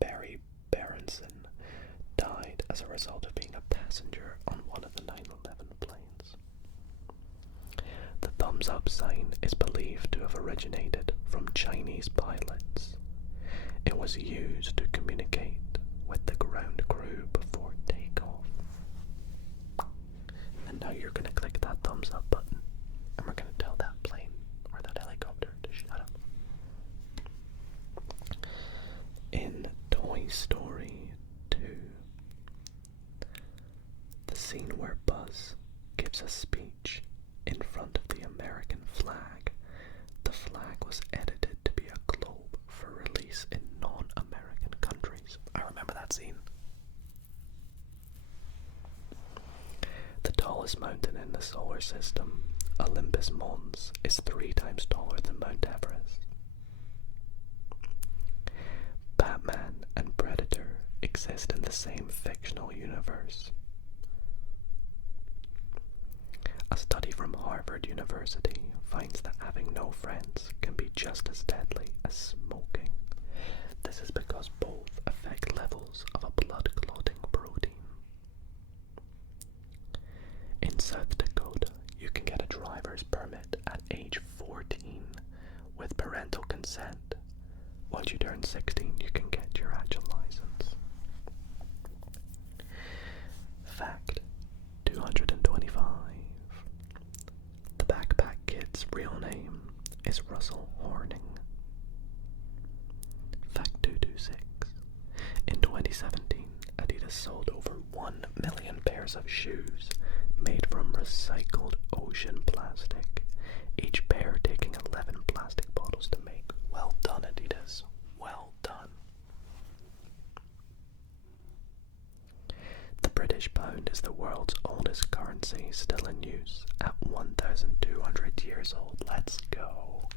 Barry Berenson, died as a result of being a passenger on one of the 9/11 planes. The thumbs up sign is believed to have originated from Chinese pilots. It was used to communicate with the ground crew before takeoff. And now you're going to click that thumbs up button, and we're going to tell that plane or that helicopter to shut up. In Toy Story 2, the scene where Buzz gives a speech in front of the American flag flag was edited to be a globe for release in non-American countries. I remember that scene. The tallest mountain in the solar system, Olympus Mons, is 3 times taller than Mount Everest. Batman and Predator exist in the same fictional universe. A study from Harvard University finds that having no friends can be just as deadly as smoking. This is because both affect levels of a blood-clotting protein. In South Dakota, you can get a driver's permit at age 14 with parental consent. Once you turn 16, you can get your actual license. Fact 225. The Backpack Kid's real name is Russell Horning. Fact 226. In 2017, Adidas sold over 1 million pairs of shoes made from recycled ocean plastic, each pair taking 11 plastic bottles to make. Well done, Adidas. Well done. The British pound is the world's oldest currency, still in use at 1,200 years old. Let's go.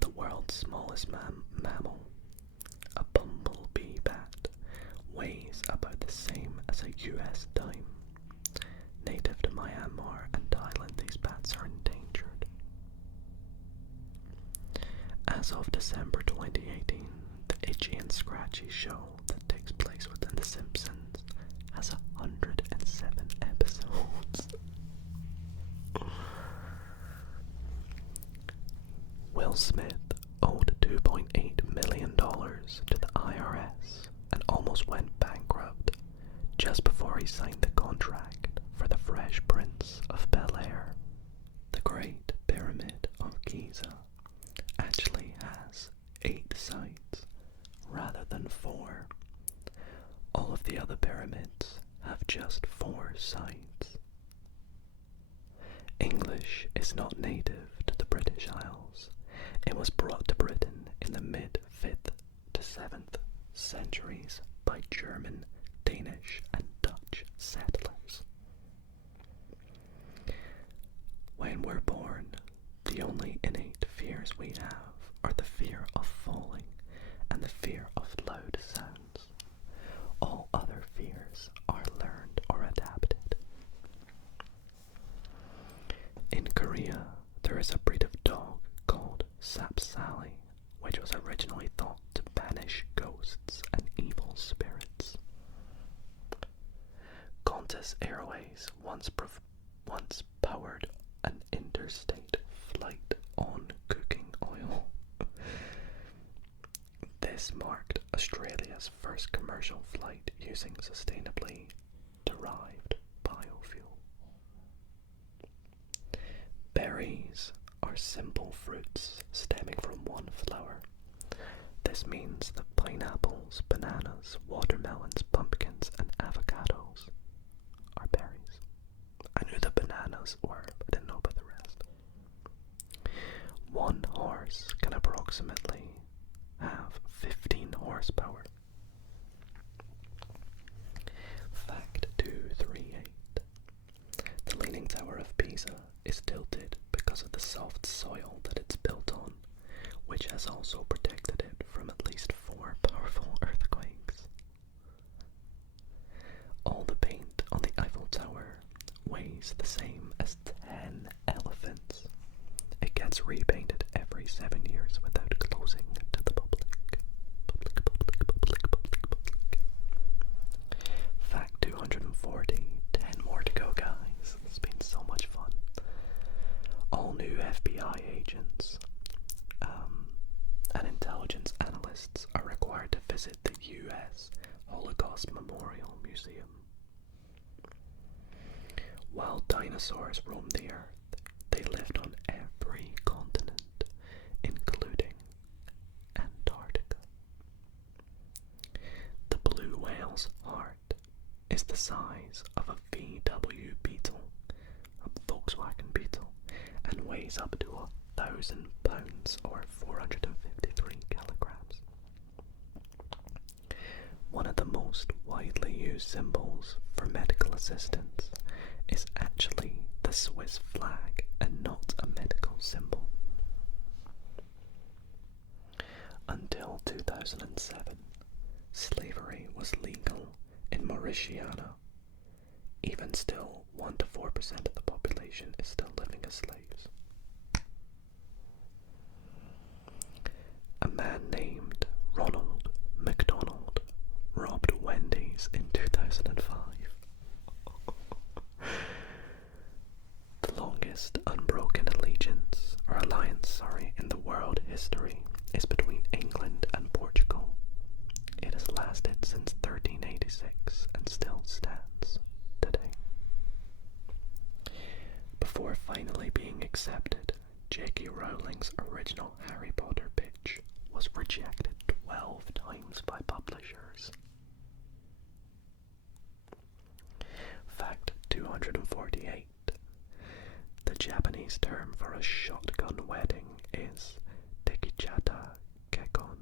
The world's smallest mammal, a bumblebee bat, weighs about the same as a US dime. Native to Myanmar and Thailand, these bats are endangered. As of December 2018, the Itchy and Scratchy show that takes place within The Simpsons has 107 episodes. Will Smith owed $2.8 million to the IRS and almost went bankrupt just before he signed the contract for the Fresh Prince of Bel-Air. The Great Pyramid of Giza actually has 8 sides rather than 4. All of the other pyramids have just 4 sides. English is not native to the British Isles. It was brought to Britain in the mid-5th to 7th centuries by German, Danish, and Dutch settlers. When we're born, the only innate fears we have are the fear of falling and the fear of loud sounds. All other fears are learned or adapted. In Korea, there is a breed of dog called Sapsali, which was originally thought to banish ghosts and evil spirits. Qantas Airways once powered an interstate flight on cooking oil. This marked Australia's first commercial flight using sustainably derived biofuel. Berries are simple fruits stemming from one flower. This means that pineapples, bananas, watermelons, pumpkins, and avocados are berries. I knew the bananas were, but I didn't know about the rest. One horse can approximately have 15 horsepower. Fact 238. The Leaning Tower of Pisa is tilted because of the soft soil that it's built on, which has also protected it from at least 4 powerful earthquakes. All the paint on the Eiffel Tower weighs the same as 10 elephants. It gets repainted every 7 years without closing to the public. Fact 240. 10 more to go, guys. It's been so much fun. All new FBI agents and intelligence analysts are required to visit the U.S. Holocaust Memorial Museum. While dinosaurs roamed the earth, they lived on every continent, including Antarctica. The blue whale's heart is the size of a VW Beetle, a Volkswagen Beetle, weighs up to 1,000 pounds or 453 kilograms. One of the most widely used symbols for medical assistance is actually the Swiss flag and not a medical symbol. Until 2007, slavery was legal in Mauritania. Even still, 1 to 4% of the population is still living as slaves. A man named Ronald McDonald robbed Wendy's in 2005. The longest unbroken alliance in the world history is between England and Portugal. It has lasted since 1386 and still stands today. Before finally being accepted, J.K. Rowling's original Harry Potter pitch was rejected 12 times by publishers. Fact 248. The Japanese term for a shotgun wedding is tekichata kekon,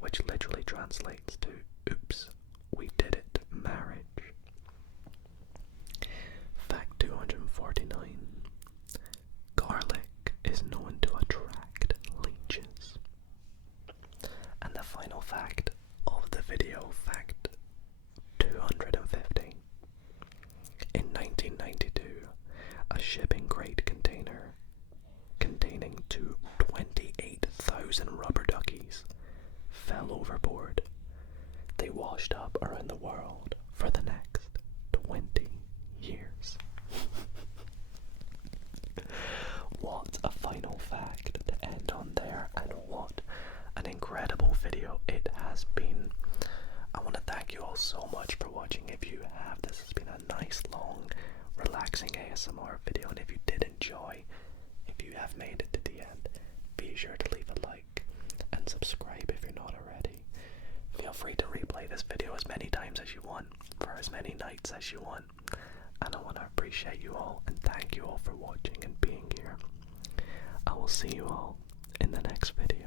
which literally translates to "oops, we did it" marriage. Fact 249. Garlic is known to attract leeches. And the final fact of the video, fact 250. In 1992, a shipping crate container containing 28,000 rubber duckies fell overboard. They washed up around the world for the next 20 years. What a final fact to end on there, and what an incredible video it has been. I want to thank you all so much for watching. If you have, this has been a nice, long, relaxing ASMR video, and if you did enjoy, if you have made it to the end, be sure to leave a like and subscribe if you're not already. Feel free to replay this video as many times as you want, for as many nights as you want, and I want to appreciate you all and thank you all for watching and being here. I will see you all in the next video.